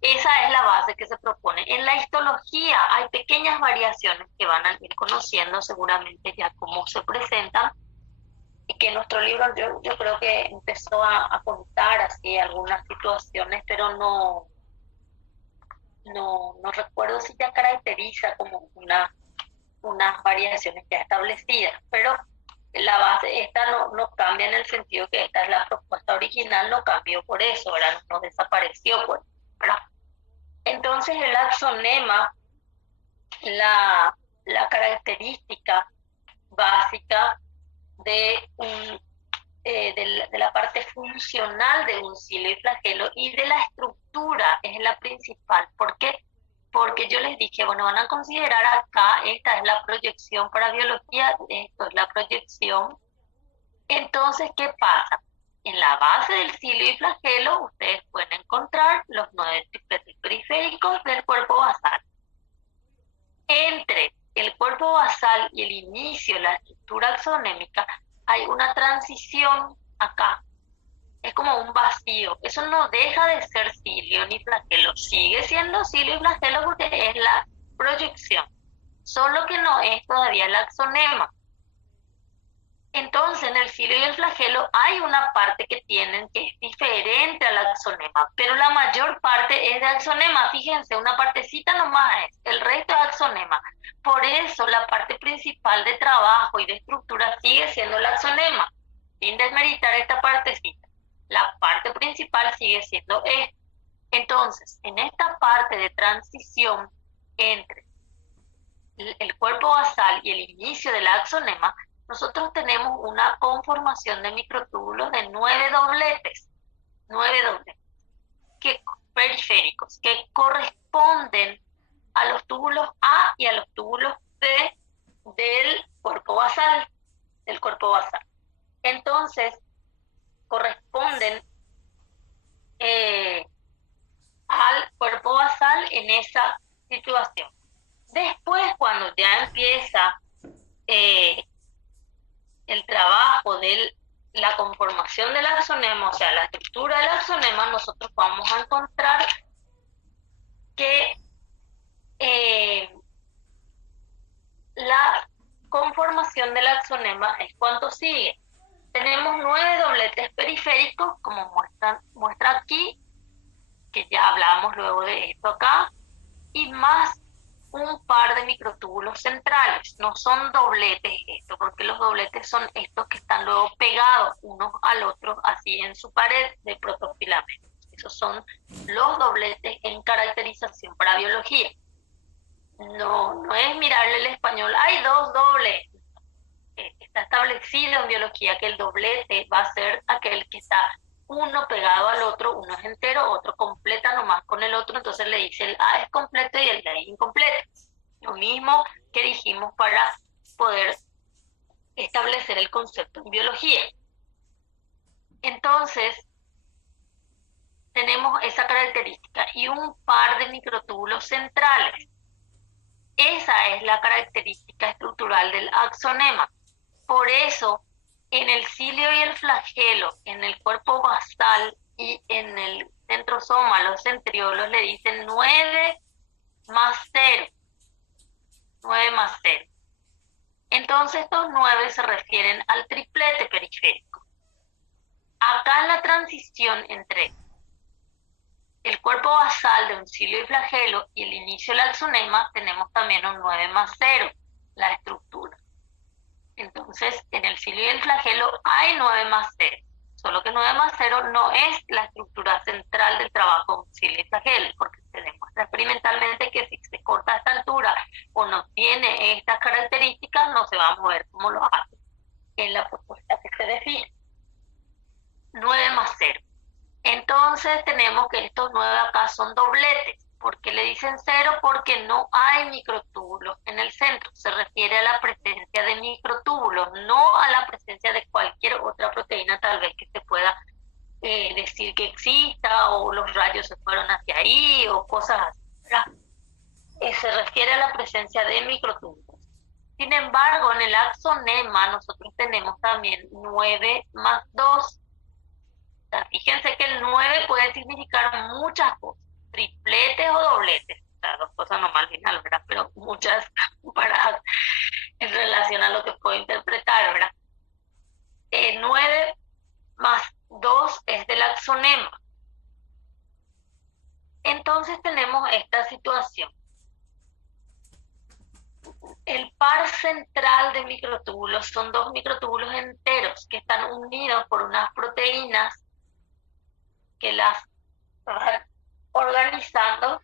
Esa es la base que se propone. En la histología hay pequeñas variaciones que van a ir conociendo seguramente ya cómo se presentan, y que nuestro libro yo creo que empezó a contar así algunas situaciones, pero no recuerdo si ya caracteriza como unas variaciones ya establecidas, pero la base esta no cambia en el sentido que esta es la propuesta original, no cambió por eso, ¿verdad? No desapareció, pues, ¿verdad? Entonces el axonema, la característica básica de la parte funcional de un cilio y flagelo y de la estructura es la principal. ¿Por qué? Porque yo les dije, bueno, van a considerar acá, esta es la proyección para biología, esto es la proyección. Entonces, ¿qué pasa? En la base del cilio y flagelo ustedes pueden encontrar los 9 tripletes periféricos del cuerpo basal. Entre el cuerpo basal y el inicio de la estructura axonémica hay una transición acá. Es como un vacío. Eso no deja de ser cilio ni flagelo. Sigue siendo cilio y flagelo porque es la proyección. Solo que no es todavía el axonema. Entonces, en el cilio y el flagelo hay una parte que tienen que es diferente al axonema, pero la mayor parte es de axonema. Fíjense, una partecita nomás es, el resto es axonema. Por eso la parte principal de trabajo y de estructura sigue siendo el axonema, sin desmeritar esta partecita. La parte principal sigue siendo esta. Entonces, en esta parte de transición entre el cuerpo basal y el inicio del axonema, nosotros tenemos una conformación de microtúbulos de 9 dobletes periféricos, que corresponden a los túbulos A y a los túbulos B del cuerpo basal, Entonces, corresponden al cuerpo basal en esa situación. Después, cuando ya empieza el trabajo de la conformación del axonema, o sea, la estructura del axonema, nosotros vamos a encontrar que la conformación del axonema es cuánto sigue. Tenemos 9 dobletes periféricos, como muestra aquí, que ya hablamos luego de esto acá, y más un par de microtúbulos centrales. No son dobletes esto, porque los dobletes son estos que están luego pegados unos al otro, así en su pared de protofilamento. Esos son los dobletes en caracterización para biología. No es mirarle el español, hay 2 dobles. Está establecido en biología que el doblete va a ser aquel que está uno pegado al otro, uno es entero, otro completa nomás con el otro, entonces le dice el A es completo y el B es incompleto. Lo mismo que dijimos para poder establecer el concepto en biología. Entonces, tenemos esa característica y un par de microtúbulos centrales. Esa es la característica estructural del axonema. Por eso, en el cilio y el flagelo, en el cuerpo basal y en el centrosoma, los centriolos le dicen 9 más 0. 9 más 0. Entonces estos 9 se refieren al triplete periférico. Acá en la transición entre el cuerpo basal de un cilio y flagelo y el inicio del axonema tenemos también un 9 más 0, la estructura. Entonces, en el cilio y el flagelo hay 9 más 0, solo que 9 más 0 no es la estructura central del trabajo de un cilio y flagelo, porque se demuestra experimentalmente que si se corta a esta altura o no tiene estas características, no se va a mover como lo hace en la propuesta que se define. 9 más 0. Entonces tenemos que estos 9 acá son dobletes. ¿Por qué le dicen cero? Porque no hay microtúbulos en el centro. Se refiere a la presencia de microtúbulos, no a la presencia de cualquier otra proteína tal vez que se pueda decir que exista, o los rayos se fueron hacia ahí, o cosas así, ¿verdad? Se refiere a la presencia de microtúbulos. Sin embargo, en el axonema nosotros tenemos también 9 más 2. O sea, fíjense que el 9 puede significar muchas cosas, tripletes o dobletes, o sea, dos cosas nomás al final, ¿verdad? Pero muchas para en relación a lo que puedo interpretar, ¿verdad? 9 más 2 es del axonema. Entonces tenemos esta situación. El par central de microtúbulos son 2 microtúbulos enteros que están unidos por unas proteínas que las van organizando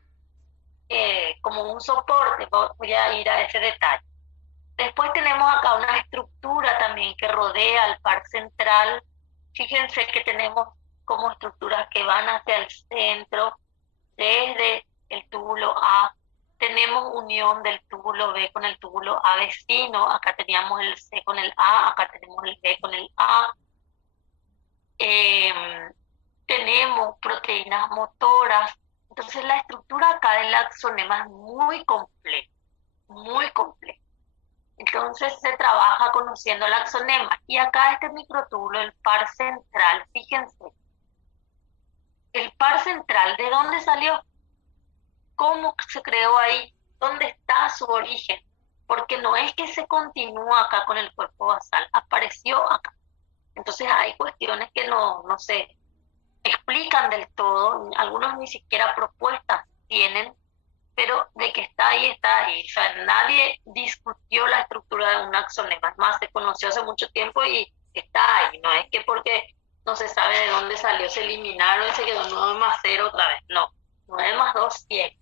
como un soporte. Voy a ir a ese detalle. Después tenemos acá una estructura también que rodea al par central. Fíjense que tenemos como estructuras que van hacia el centro desde el túbulo A. Tenemos unión del túbulo B con el túbulo A vecino. Acá teníamos el C con el A, acá tenemos el B con el A. Tenemos proteínas motoras. Entonces la estructura acá del axonema es muy compleja, muy compleja. Entonces se trabaja conociendo el axonema. Y acá este microtúbulo, el par central, fíjense. El par central, ¿de dónde salió? ¿Cómo se creó ahí? ¿Dónde está su origen? Porque no es que se continúa acá con el cuerpo basal, apareció acá. Entonces hay cuestiones que no se explican del todo, algunos ni siquiera propuestas tienen, pero de que está ahí, está ahí. O sea, nadie discutió la estructura de un axonema, es más, se conoció hace mucho tiempo y está ahí. No es que porque no se sabe de dónde salió, se eliminaron y se quedó 9 más 0 otra vez. No, 9 más 2, 10.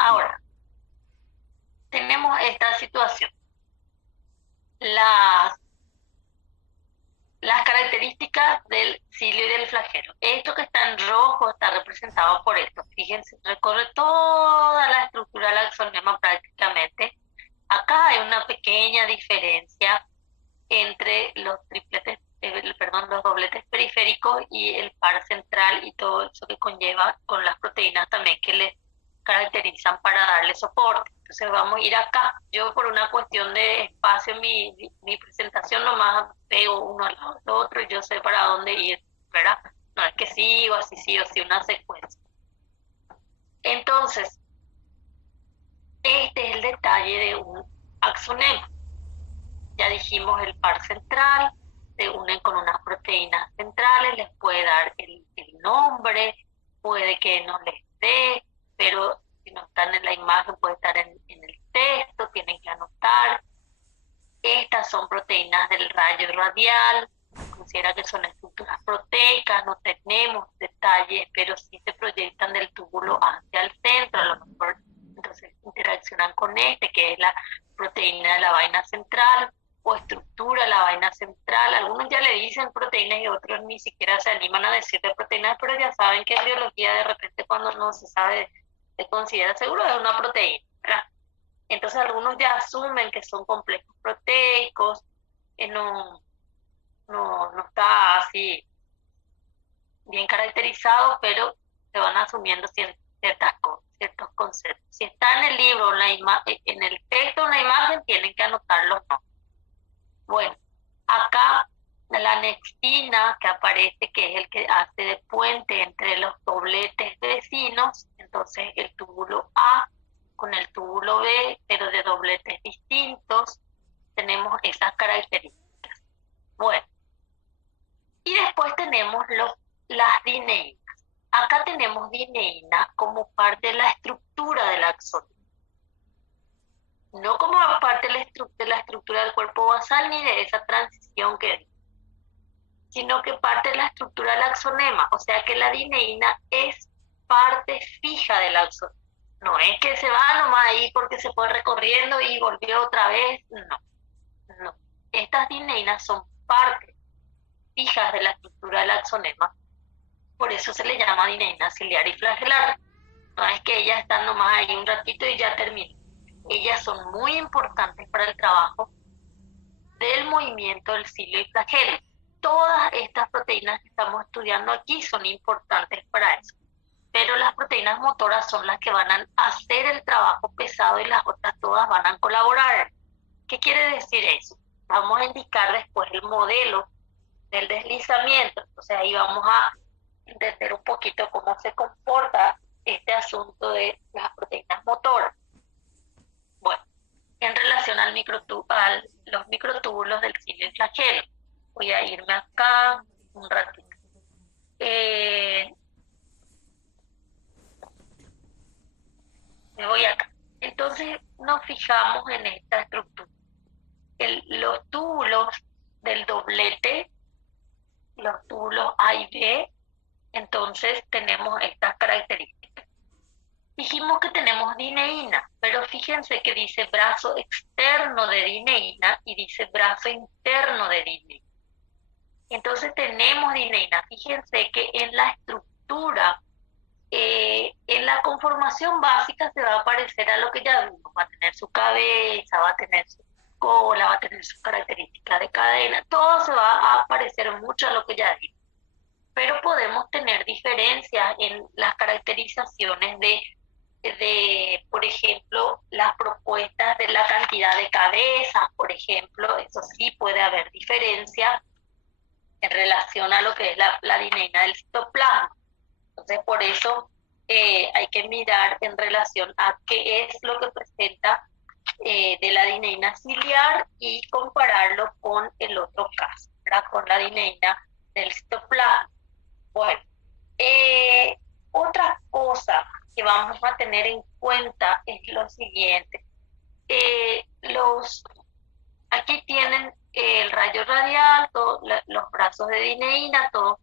Ahora, tenemos esta situación. Las características del cilio y del flagelo. Esto que está en rojo está representado por esto. Fíjense, recorre toda la estructura del axonema prácticamente. Acá hay una pequeña diferencia entre los los dobletes periféricos y el par central y todo eso que conlleva con las proteínas también que le caracterizan para darle soporte. Entonces vamos a ir acá. Yo por una cuestión de espacio mi presentación nomás pego uno al lado del otro y yo sé para dónde ir, ¿verdad? No es que sigo así, sí o sí, una secuencia. Entonces, este es el detalle de un axonema. Ya dijimos el par central, se unen con unas proteínas centrales, les puede dar el nombre, puede que no les dé, pero si no están en la imagen puede estar en el texto, tienen que anotar. Estas son proteínas del rayo radial, considera que son estructuras proteicas, no tenemos detalles, pero sí se proyectan del túbulo hacia el centro, a lo mejor entonces interaccionan con que es la proteína de la vaina central, o estructura la vaina central. Algunos ya le dicen proteínas y otros ni siquiera se animan a decir de proteínas, pero ya saben que en biología de repente cuando no se sabe, se considera seguro de una proteína, ¿verdad? Entonces algunos ya asumen que son complejos proteicos, no está así bien caracterizado, pero se van asumiendo ciertas cosas, ciertos conceptos. Si está en el libro, en el texto, en la imagen, tienen que anotarlos, ¿no? Bueno, acá la nextina que aparece, que es el que hace de puente entre los dobletes vecinos, entonces el túbulo A con el túbulo B, pero de dobletes distintos, tenemos esas características. Bueno, y después tenemos las dineínas. Acá tenemos dineína como parte de la estructura del axón. No como parte de la estructura del cuerpo basal ni de esa transición sino que parte de la estructura del axonema. O sea que la dineína es parte fija del axonema. No es que se va nomás ahí porque se fue recorriendo y volvió otra vez. No. estas dineinas son parte fijas de la estructura del axonema, por eso se le llama dineína ciliar y flagelar. No es que ellas están nomás ahí un ratito y ya terminan. Ellas son muy importantes para el trabajo del movimiento del cilio y flagelo. Todas estas proteínas que estamos estudiando aquí son importantes para eso. Pero las proteínas motoras son las que van a hacer el trabajo pesado y las otras todas van a colaborar. ¿Qué quiere decir eso? Vamos a indicar después el modelo del deslizamiento. Entonces ahí vamos a entender un poquito cómo se comporta este asunto de las proteínas motoras. Bueno, en relación a los microtúbulos del cilio y flagelo, voy a irme acá un ratito. Me voy acá. Entonces nos fijamos en esta estructura. Los túbulos del doblete, los túbulos A y B, entonces tenemos estas características. Dijimos que tenemos dineína, pero fíjense que dice brazo externo de dineína y dice brazo interno de dineína. Entonces tenemos dineína. Fíjense que en la estructura, en la conformación básica se va a parecer a lo que ya vimos. Va a tener su cabeza, va a tener su cola, va a tener sus características de cadena. Todo se va a parecer mucho a lo que ya vimos. Pero podemos tener diferencias en las caracterizaciones por ejemplo, las propuestas de la cantidad de cabezas, por ejemplo. Eso sí puede haber diferencia en relación a lo que es la dineína del citoplasma. Entonces, por eso hay que mirar en relación a qué es lo que presenta de la dineína ciliar y compararlo con el otro caso, ¿verdad? Con la dineína del citoplasma. Bueno, otra cosa que vamos a tener en cuenta es lo siguiente. Aquí tienen el rayo radial, los brazos de dineína, todo,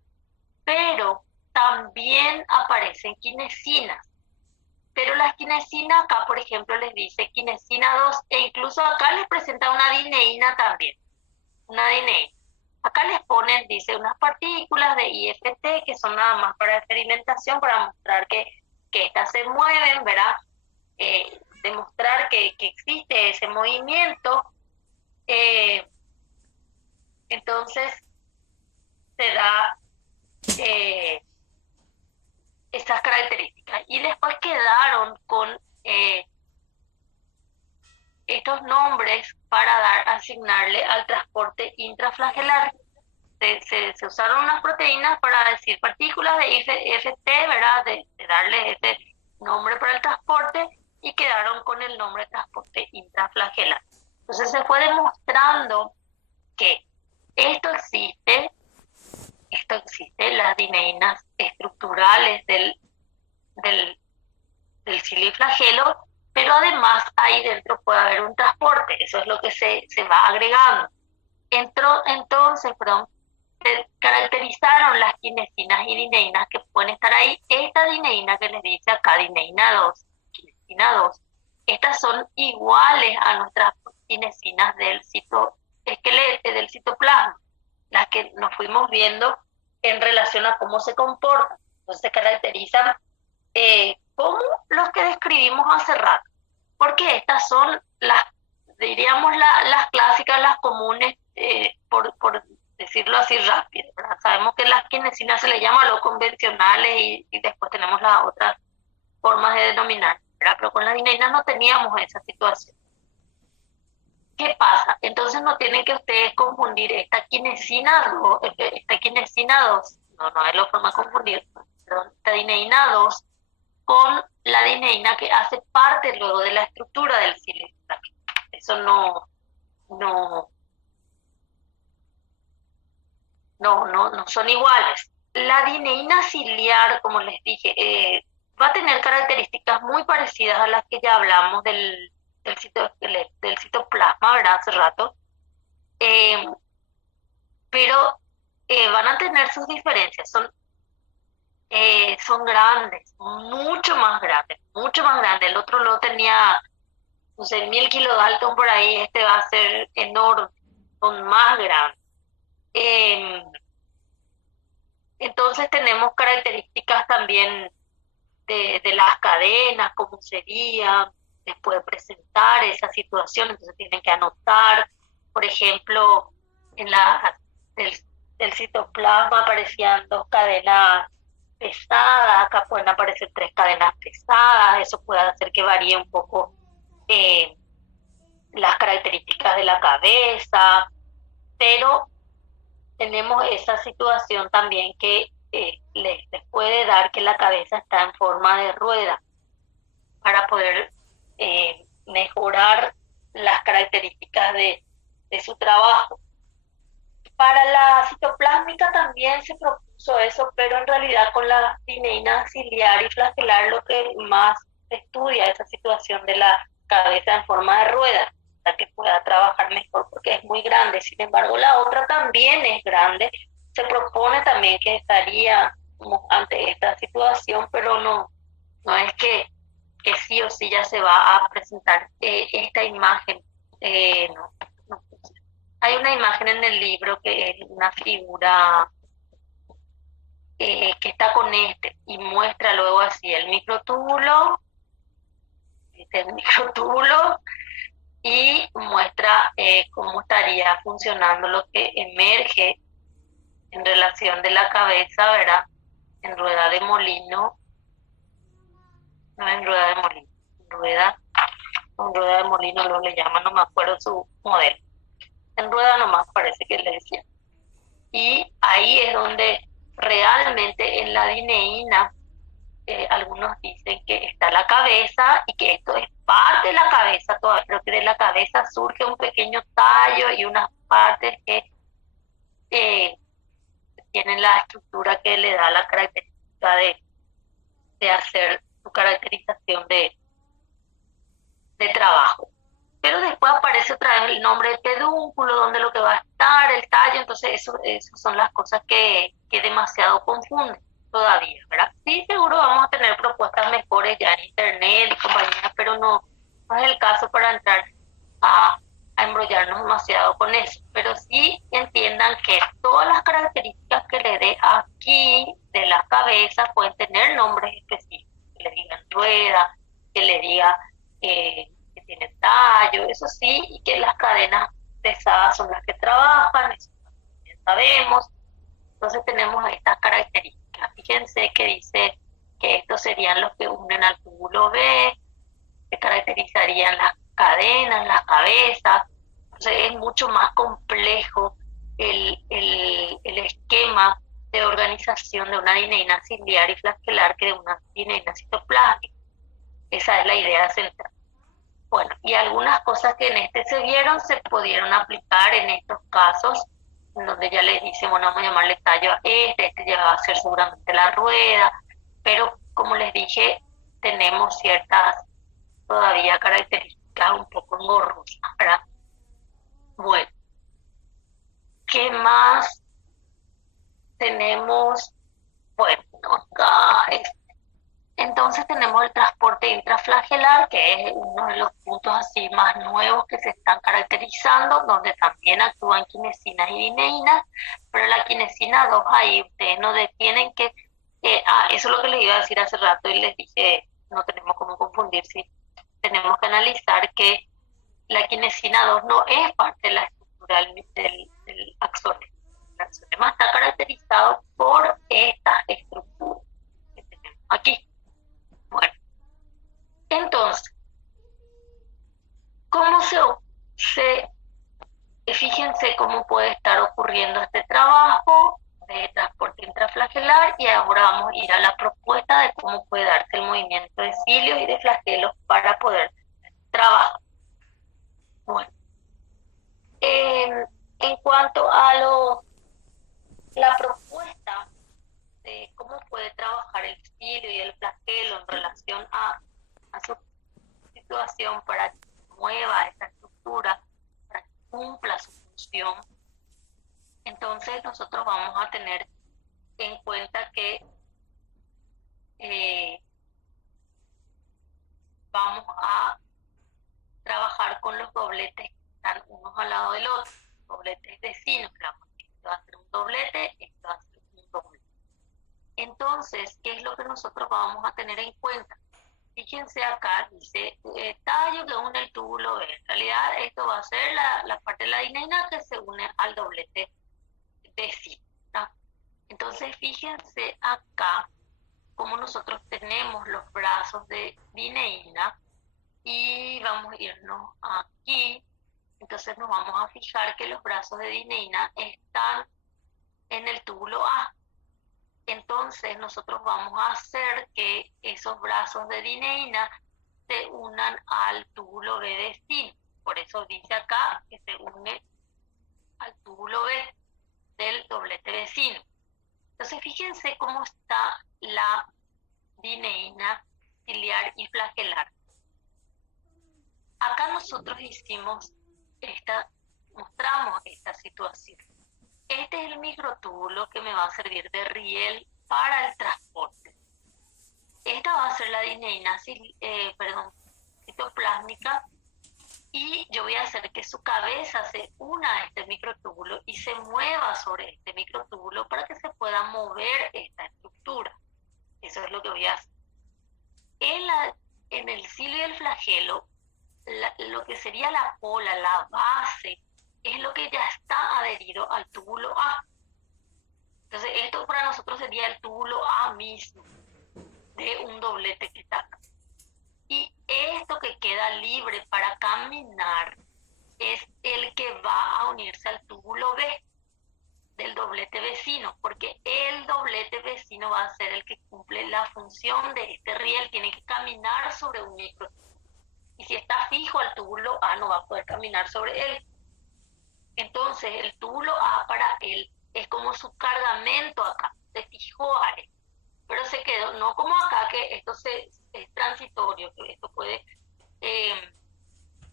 pero también aparecen quinesinas. Pero las quinesinas acá, por ejemplo, les dice quinesina 2, e incluso acá les presenta una dineína también, una dineína. Acá les ponen, dice, unas partículas de IFT que son nada más para experimentación, para mostrar que estas se mueven, ¿verdad? Demostrar que existe ese movimiento. Entonces, se da estas características. Y después quedaron con estos nombres para asignarle al transporte intraflagelar. Se usaron unas proteínas para decir partículas de IFT, ¿verdad? De darle este nombre para el transporte, y quedaron con el nombre de transporte intraflagelar. Entonces se fue demostrando que esto existe, las dineínas estructurales del cilio y flagelo, pero además ahí dentro puede haber un transporte. Eso es lo que se va agregando. Entonces, se caracterizaron las quinesinas y dineínas que pueden estar ahí. Esta dineína que les dice acá, dineína 2, quinesina 2, estas son iguales a nuestras quinesinas del del citoplasma, las que nos fuimos viendo en relación a cómo se comportan. Entonces se caracterizan como los que describimos hace rato, porque estas son diríamos las clásicas, las comunes, por decirlo así rápido, ¿verdad? Sabemos que las quinesinas se les llama los convencionales y después tenemos las otras formas de denominar, ¿verdad? Pero con las dineínas no teníamos esa situación. ¿Qué pasa? Entonces no tienen que ustedes confundir esta quinesina 2, no es la forma de confundir, perdón, esta dineína 2 con la dineína que hace parte luego de la estructura del cilio. Eso no son iguales. La dineína ciliar, como les dije, va a tener características muy parecidas a las que ya hablamos del citoplasma, ¿verdad? Hace rato. Pero van a tener sus diferencias. Son grandes, mucho más grandes. El otro lo tenía, no sé, 1000 kilodalton por ahí, este va a ser enorme. son más grandes. Em, entonces tenemos características también de las cadenas, cómo sería, después de presentar esa situación, entonces tienen que anotar, por ejemplo, en del, del citoplasma aparecían 2 cadenas pesadas, acá pueden aparecer 3 cadenas pesadas, eso puede hacer que varíe un poco eh, las características de la cabeza, pero tenemos esa situación también que les puede dar que la cabeza está en forma de rueda para poder mejorar las características de su trabajo. Para la citoplásmica también se propuso eso, pero en realidad con la cineína ciliar y flagelar lo que más estudia esa situación de la cabeza en forma de rueda, para que pueda trabajar mejor porque es muy grande. Sin embargo, la otra también es grande. Se propone también que estaría ante esta situación, pero no es que sí o sí ya se va a presentar esta imagen. No, no. Hay una imagen en el libro que es una figura que está con y muestra luego así el microtúbulo, el microtúbulo y muestra cómo estaría funcionando lo que emerge en relación de la cabeza, ¿verdad? En rueda de molino, no en rueda de molino, en rueda de molino luego le llaman, no me acuerdo su modelo. En rueda nomás parece que le decía. Y ahí es donde realmente en la dineína algunos dicen que está la cabeza y que esto es parte de la cabeza todavía, pero que de la cabeza surge un pequeño tallo y unas partes que tienen la estructura que le da la característica de hacer su caracterización de trabajo. Pero después aparece otra vez el nombre de pedúnculo, donde lo que va a estar, el tallo, entonces eso son las cosas que demasiado confunden todavía, ¿verdad? Sí, seguro vamos a tener propuestas mejores ya en internet y compañías, pero no es el caso para entrar a embrollarnos demasiado con eso. Pero sí entiendan que todas las características que le dé aquí de la cabeza pueden tener nombres específicos, que le digan rueda, que le diga que tiene tallo, eso sí, y que las cadenas pesadas son las que trabajan, eso también sabemos. Entonces tenemos estas características. Fíjense que dice que estos serían los que unen al túbulo B, que caracterizarían las cadenas, las cabezas. Entonces es mucho más complejo el esquema de organización de una dineína ciliar y flagelar que de una dineína citoplásmica. Esa es la idea central. Bueno, y algunas cosas que en este se vieron se pudieron aplicar en estos casos, en donde ya les dice, bueno, vamos a llamarle tallo a este ya va a ser seguramente la rueda, pero como les dije, tenemos ciertas todavía características un poco engorrosas, ¿verdad? Bueno, ¿qué más tenemos? Bueno, acá entonces tenemos el transporte intraflagelar, que es uno de los puntos así más nuevos que se están caracterizando, donde también actúan quinesinas y dineínas, pero la quinesina 2 ahí ustedes no detienen eso es lo que les iba a decir hace rato y les dije, no tenemos cómo confundir, si tenemos que analizar que la quinesina 2 no es parte de la estructura del axonema. El axonema está caracterizado por esta estructura que tenemos aquí. Bueno, entonces, ¿cómo fíjense cómo puede estar ocurriendo este trabajo de transporte intraflagelar? Y ahora vamos a ir a la propuesta de cómo puede darse el movimiento de cilios y de flagelos para poder trabajar. Bueno, en cuanto a la propuesta de cómo puede trabajar el cilio y el flagelo en relación a su situación para que mueva esta estructura, para que cumpla su función, entonces nosotros vamos a tener en cuenta que vamos a trabajar con los dobletes que están unos al lado del otro, doblete vecino. Esto va a ser un doblete, esto va a ser un doblete. Entonces, ¿qué es lo que nosotros vamos a tener en cuenta? Fíjense acá, dice tallo que une el túbulo B. En realidad esto va a ser la parte de la dineína que se une al doblete vecino. Entonces, fíjense acá cómo nosotros tenemos los brazos de dineína y vamos a irnos aquí. Entonces nos vamos a fijar que los brazos de dineína están en el túbulo A. Entonces nosotros vamos a hacer que esos brazos de dineína se unan al túbulo B vecino. Por eso dice acá que se une al túbulo B del doblete vecino. Entonces fíjense cómo está la dineína ciliar y flagelar. Acá nosotros mostramos esta situación. Este es el microtúbulo que me va a servir de riel para el transporte. Esta va a ser la dineína citoplásmica y yo voy a hacer que su cabeza se una a este microtúbulo y se mueva sobre este microtúbulo para que se pueda mover esta estructura. Eso es lo que voy a hacer. En el cilio y el flagelo, lo que sería la cola, la base, es lo que ya está adherido al túbulo A. Entonces esto para nosotros sería el túbulo A mismo de un doblete que está acá. Y esto que queda libre para caminar es el que va a unirse al túbulo B del doblete vecino, porque el doblete vecino va a ser el que cumple la función de este riel, tiene que caminar sobre un microtúbulo. Y si está fijo al túbulo A no va a poder caminar sobre él. Entonces el túbulo A para él es como su cargamento acá, se fijó a él, pero se quedó, no como acá que esto es transitorio, que esto puede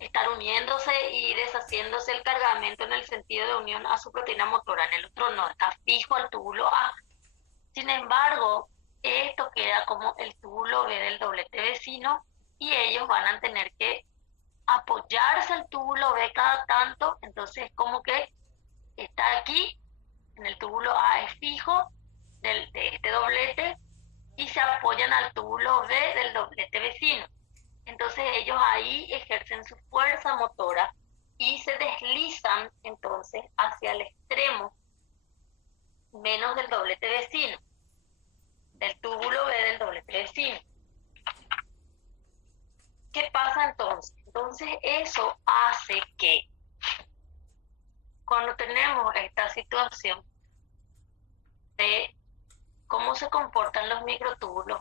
estar uniéndose y deshaciéndose el cargamento en el sentido de unión a su proteína motora, en el otro no, está fijo al túbulo A. Sin embargo, esto queda como el túbulo B del doblete vecino y ellos van a tener que apoyarse al túbulo B cada tanto, entonces como que está aquí, en el túbulo A es fijo de este doblete y se apoyan al túbulo B del doblete vecino. Entonces ellos ahí ejercen su fuerza motora y se deslizan entonces hacia el extremo menos del doblete vecino, del túbulo B del doblete vecino. ¿Qué pasa entonces? Entonces eso hace que cuando tenemos esta situación de cómo se comportan los microtúbulos,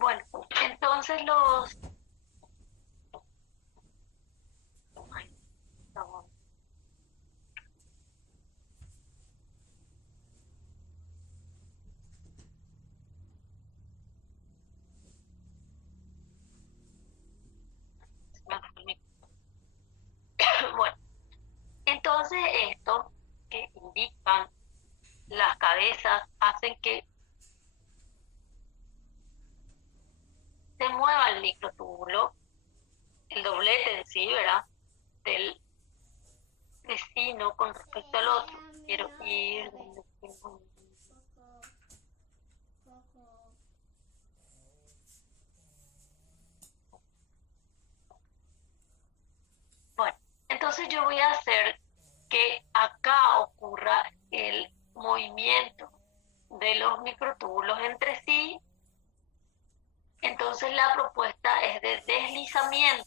bueno, entonces Ay, no. Bueno, entonces esto que indican las cabezas hacen que se mueva el microtúbulo, el doblete en sí, ¿verdad? Del vecino con respecto al otro. Quiero ir donde tengo. Bueno, entonces yo voy a hacer que acá ocurra el movimiento de los microtúbulos entre sí. Entonces la propuesta es de deslizamiento,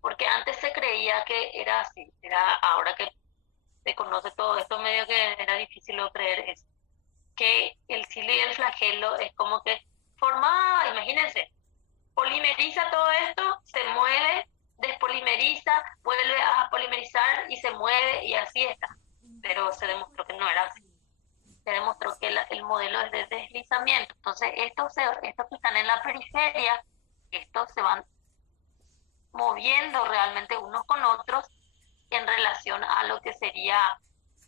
porque antes se creía que era así, ahora que se conoce todo esto medio que era difícil de creer, es que el cilio y el flagelo es como que forma, imagínense, polimeriza todo esto, se mueve, después polimeriza, vuelve a polimerizar y se mueve y así está. Pero se demostró que no era así. Se demostró que el modelo es de deslizamiento. Entonces, estos que están en la periferia, estos se van moviendo realmente unos con otros en relación a lo que sería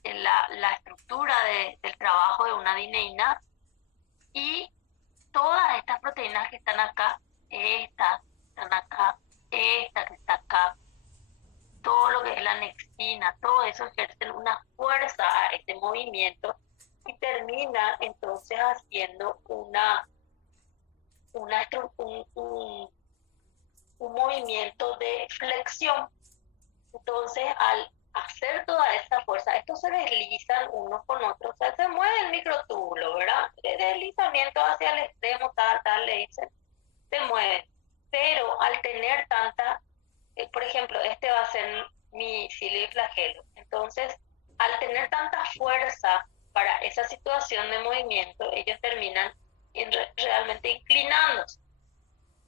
la estructura del trabajo de una dineína, y todas estas proteínas que están acá, esta que está acá, todo lo que es la nextina, todo eso ejerce una fuerza a este movimiento y termina entonces haciendo un movimiento de flexión. Entonces, al hacer toda esa fuerza, estos se deslizan unos con otros, o sea, se mueve el microtúbulo, ¿verdad? De deslizamiento hacia el extremo, tal, le dicen, se mueve. Pero al tener tanta, por ejemplo, este va a ser mi cilio y flagelo. Entonces, al tener tanta fuerza para esa situación de movimiento, ellos terminan realmente inclinándose.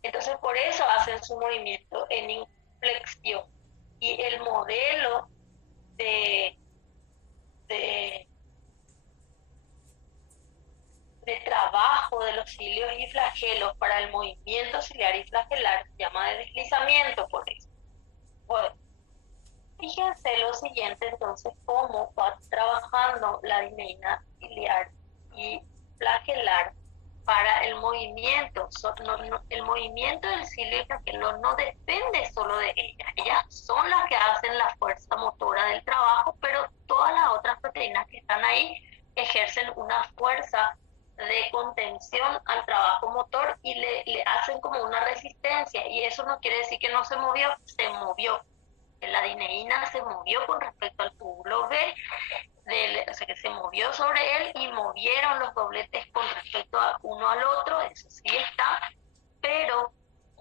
Entonces, por eso hacen su movimiento en inflexión. Y el modelo de trabajo de los cilios y flagelos para el movimiento ciliar y flagelar se llama de deslizamiento, por eso. Bueno, fíjense lo siguiente entonces, cómo va trabajando la dineína ciliar y flagelar para el movimiento. El movimiento del cilio y flagelo no depende solo de ellas son las que hacen la fuerza motora del trabajo, pero todas las otras proteínas que están ahí ejercen una fuerza de contención al trabajo motor y le hacen como una resistencia, y eso no quiere decir que no se movió, se movió. La dineína se movió con respecto al túbulo B, o sea que se movió sobre él y movieron los dobletes con respecto a uno al otro, eso sí está, pero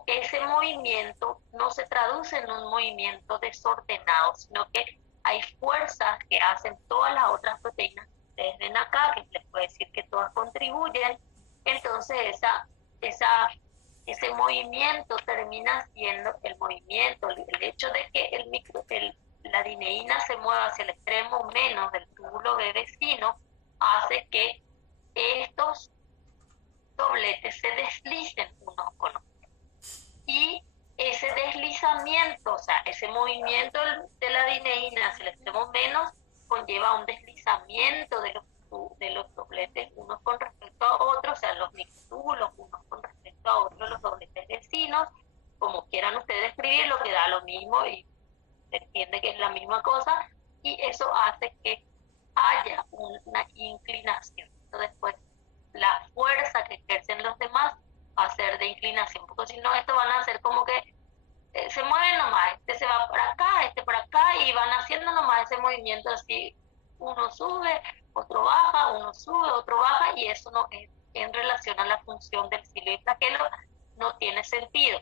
ese movimiento no se traduce en un movimiento desordenado, sino que hay fuerzas que hacen todas las otras proteínas que ustedes ven acá, que les puedo decir que todas contribuyen. Entonces ese movimiento termina siendo el movimiento, el hecho de que la dineína se mueva hacia el extremo menos del túbulo B vecino, hace que estos dobletes se deslicen unos con otros. Y ese deslizamiento, o sea, ese movimiento de la dineína hacia el extremo menos, conlleva un deslizamiento de los dobletes unos con respecto a otros, o sea, los microtúbulos unos con respecto a otros, los dobletes vecinos, como quieran ustedes escribirlo, que da lo mismo y se entiende que es la misma cosa, y eso hace que haya una inclinación. Entonces, después, la fuerza que ejercen los demás va a ser de inclinación, porque si no, esto van a hacer como que se mueven nomás, este se va por acá, y van haciendo nomás ese movimiento así, uno sube, otro baja, uno sube, otro baja, y eso no es en relación a la función del cilio y flagelo, no tiene sentido.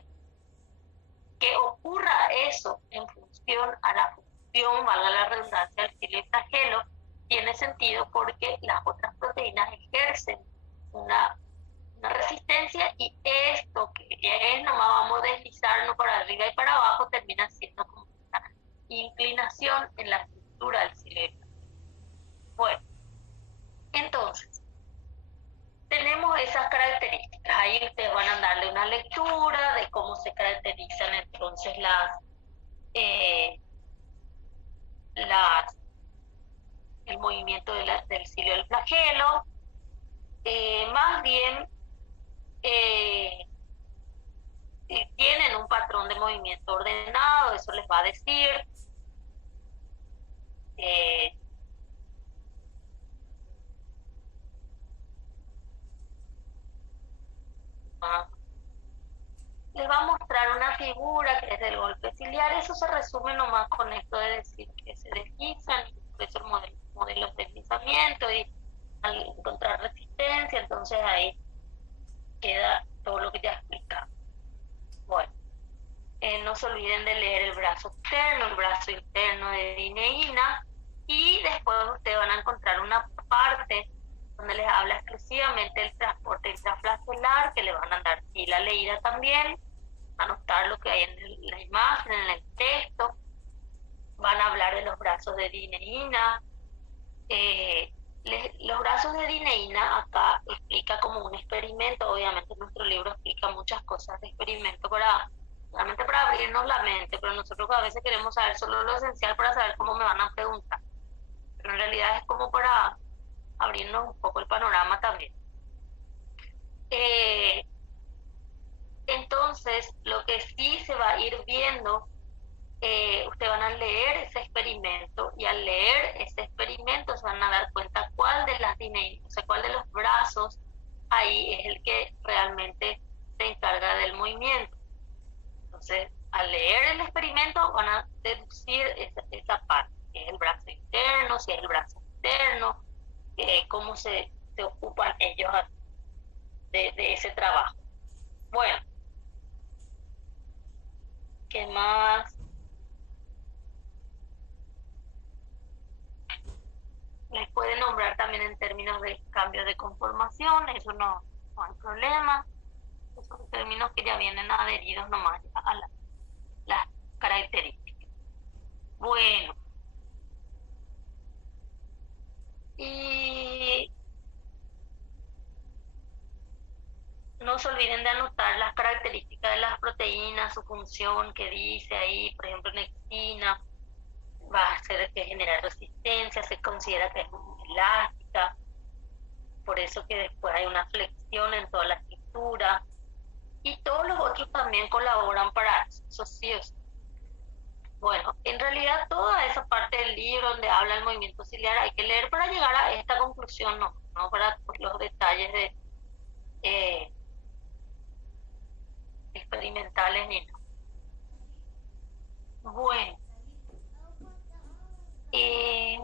Que ocurra eso en función a la función, valga la redundancia, del cilio y flagelo, tiene sentido porque las otras proteínas ejercen una resistencia, y esto que es nomás vamos a deslizarnos para arriba y para abajo termina siendo como una inclinación en la estructura del cilio y flagelo. Bueno, entonces tenemos esas características. Ahí ustedes van a darle una lectura de cómo se caracterizan entonces el movimiento del cilio del flagelo. Más bien tienen un patrón de movimiento ordenado, eso les va a decir. Les va a mostrar una figura que es del golpe ciliar. Eso se resume nomás con esto de decir que se deslizan, y por eso el modelo de deslizamiento, y al encontrar resistencia, entonces ahí queda todo lo que ya explicamos. Bueno, no se olviden de leer el brazo externo, el brazo interno de dineína, y después ustedes van a encontrar una parte donde les habla exclusivamente del transporte intraflagelar, que le van a dar sí la leída también, anotar lo que hay en la imagen, en el texto. Van a hablar de los brazos de dineína. Los brazos de dineína acá explica como un experimento. Obviamente nuestro libro explica muchas cosas de experimento realmente para abrirnos la mente, pero nosotros a veces queremos saber solo lo esencial para saber cómo me van a preguntar. Pero en realidad es como para abrirnos un poco el panorama también. Entonces, lo que sí se va a ir viendo, ustedes van a leer ese experimento, y al leer ese experimento se van a dar cuenta cuál de las dineínas, o sea, cuál de los brazos ahí es el que realmente se encarga del movimiento. Entonces, al leer el experimento van a deducir esa parte, que es el brazo interno, si es el brazo externo, cómo se ocupan ellos de ese trabajo. Bueno, ¿qué más? Les puede nombrar también en términos de cambio de conformación, eso no hay problema. Esos son términos que ya vienen adheridos nomás a las características. Bueno. Y no se olviden de anotar las características de las proteínas, su función que dice ahí, por ejemplo, nextina, va a ser que genera resistencia, se considera que es elástica, por eso que después hay una flexión en toda la estructura, y todos los otros también colaboran para eso, sí o sí. Bueno, en realidad toda esa parte del libro donde habla el movimiento ciliar hay que leer para llegar a esta conclusión, no para los detalles de experimentales ni nada. Bueno, ¿qué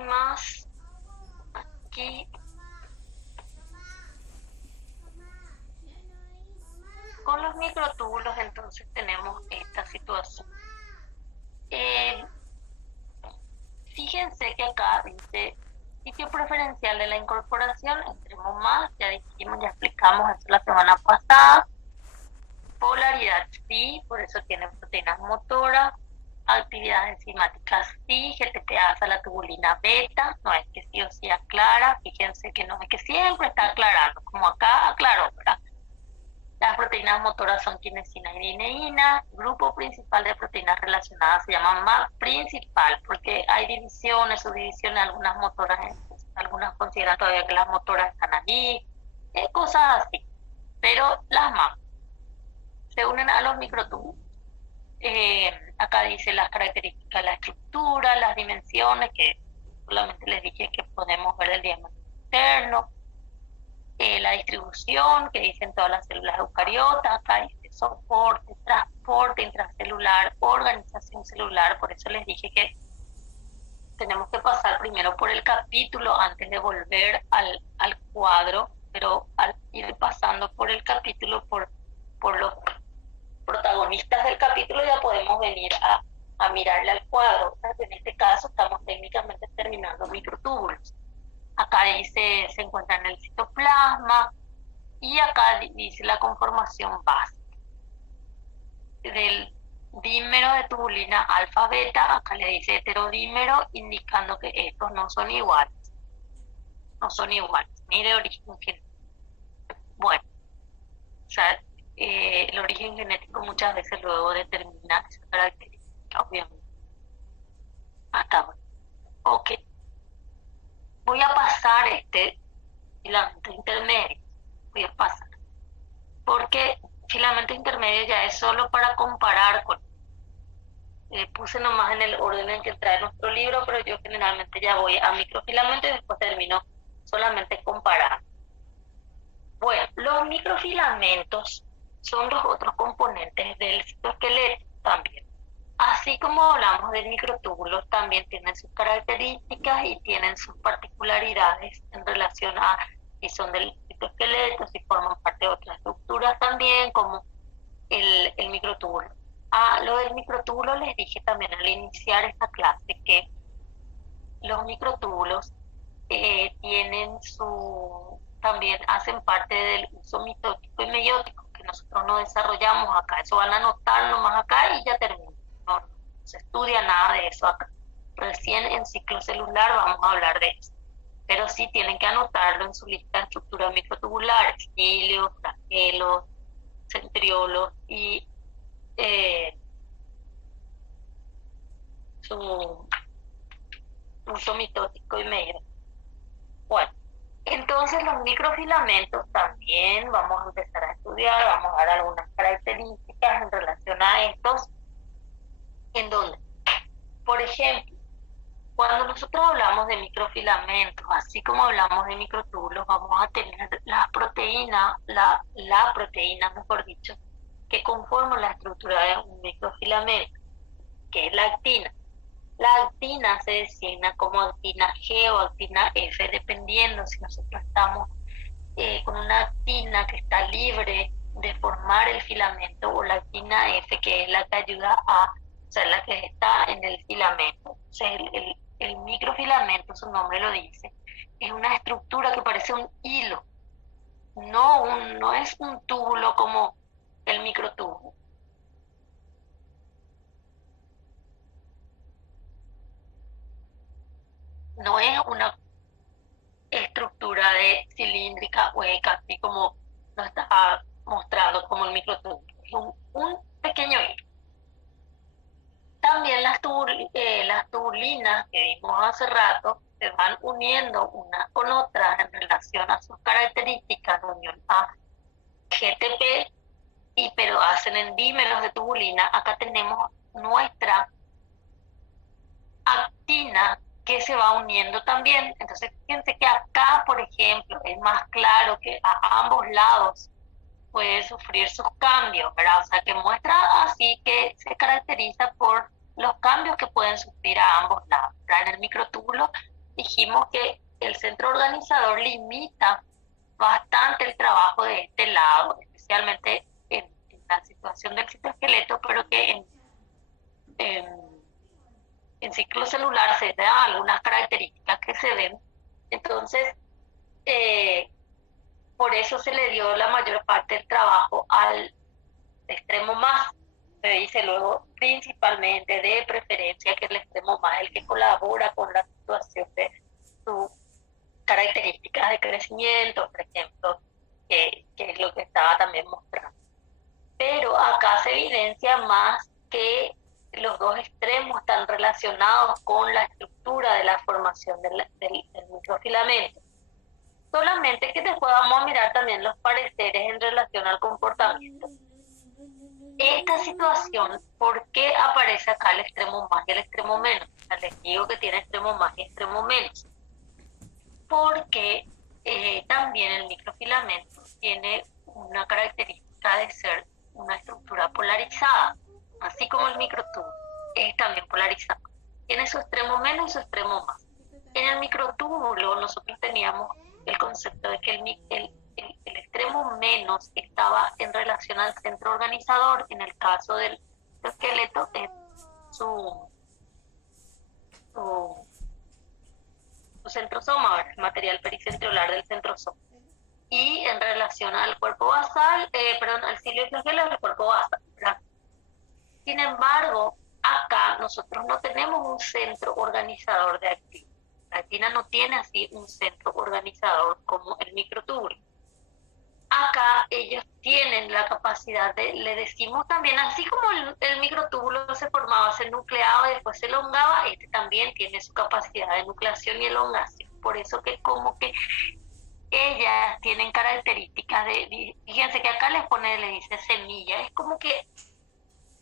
más? Aquí con los microtúbulos entonces tenemos esta situación. Fíjense que acá dice sitio preferencial de la incorporación, entremos más, ya dijimos, ya explicamos eso la semana pasada. Polaridad sí, por eso tienen proteínas motoras. Actividad enzimática sí, GTPase a la tubulina beta, no es que sí o sí aclara, fíjense que no es que siempre está aclarando, como acá aclaró, ¿verdad? Las proteínas motoras son quinesina y dineína. Grupo principal de proteínas relacionadas se llama MAP principal, porque hay divisiones, subdivisiones, algunas motoras, algunas consideran todavía que las motoras están allí, cosas así. Pero las MAP se unen a los microtúbulos. Acá dice las características, la estructura, las dimensiones, que solamente les dije que podemos ver el diámetro interno. La distribución que dicen todas las células eucariotas, acá dice soporte, transporte intracelular, organización celular, por eso les dije que tenemos que pasar primero por el capítulo antes de volver al cuadro, pero al ir pasando por el capítulo, por los protagonistas del capítulo, ya podemos venir a mirarle al cuadro. En este caso estamos técnicamente terminando microtúbulos. Acá dice, se encuentra en el citoplasma, y acá dice la conformación básica del dímero de tubulina alfa-beta. Acá le dice heterodímero, indicando que estos no son iguales, ni de origen genético. Bueno, o sea, el origen genético muchas veces luego determina esa característica, obviamente. Hasta ahora. Ok. Voy a pasar filamento intermedio. Voy a pasar. Porque filamento intermedio ya es solo para comparar con. Puse nomás en el orden en que trae nuestro libro, pero yo generalmente ya voy a microfilamento y después termino solamente comparando. Bueno, los microfilamentos son los otros componentes del citoesqueleto también. Así como hablamos de microtúbulos, también tienen sus características y tienen sus particularidades en relación a si son del citoesqueleto, si forman parte de otras estructuras también, como el microtúbulo. Lo del microtúbulo les dije también al iniciar esta clase que los microtúbulos también hacen parte del uso mitótico y meiótico, que nosotros no desarrollamos acá. Eso van a anotar nomás acá y ya termina. No se estudia nada de eso acá. Recién en ciclo celular vamos a hablar de eso. Pero sí tienen que anotarlo en su lista de estructuras microtubulares: hilios, flagelos, centriolos y su uso mitótico y meiótico. Bueno, entonces los microfilamentos también vamos a empezar a estudiar, vamos a dar algunas características en relación a estos, en donde, por ejemplo, cuando nosotros hablamos de microfilamentos, así como hablamos de microtúbulos, vamos a tener las proteínas, la proteína, mejor dicho, que conforman la estructura de un microfilamento, que es la actina. La actina se designa como actina G o actina F, dependiendo si nosotros estamos con una actina que está libre de formar el filamento, o la actina F, que es la que ayuda a, o sea, la que está en el filamento. O sea, el microfilamento, su nombre lo dice, es una estructura que parece un hilo, no es un túbulo como el microtúbulo. No es una estructura de cilíndrica hueca, así como nos está mostrando como el microtúbulo. Es un pequeño hilo. También las tubulinas que vimos hace rato se van uniendo unas con otras en relación a sus características de unión a GTP, pero hacen en dímeros de tubulina. Acá tenemos nuestra actina que se va uniendo también. Entonces, fíjense que acá, por ejemplo, es más claro que a ambos lados puede sufrir sus cambios, ¿verdad? O sea, que muestra así que se caracteriza por los cambios que pueden sufrir a ambos lados, ¿verdad? En el microtúbulo dijimos que el centro organizador limita bastante el trabajo de este lado, especialmente en la situación del citoesqueleto, pero que en ciclo celular se dan algunas características que se ven. Entonces, por eso se le dio la mayor parte del trabajo al extremo más. Se dice luego principalmente de preferencia que el extremo más es el que colabora con la situación de sus características de crecimiento, por ejemplo, que es lo que estaba también mostrando. Pero acá se evidencia más que los dos extremos están relacionados con la estructura de la formación del microfilamento. Solamente que después vamos a mirar también los pareceres en relación al comportamiento. Esta situación, ¿por qué aparece acá el extremo más y el extremo menos? O sea, les digo que tiene extremo más y extremo menos. Porque también el microfilamento tiene una característica de ser una estructura polarizada, así como el microtúbulo es también polarizado. Tiene su extremo menos y su extremo más. En el microtúbulo nosotros teníamos el concepto de que el extremo menos estaba en relación al centro organizador. En el caso del esqueleto es su centrosoma, el material pericentriolar del centrosoma. Y en relación al cuerpo basal, al cilio y flagelo del cuerpo basal, ¿verdad? Sin embargo, acá nosotros no tenemos un centro organizador de actina. La actina no tiene así un centro organizador como el microtúbulo. Acá ellos tienen la capacidad de, le decimos también, así como el microtúbulo se formaba, se nucleaba y después se elongaba, este también tiene su capacidad de nucleación y elongación. Por eso que como que ellas tienen características de, fíjense que acá le dice semilla, es como que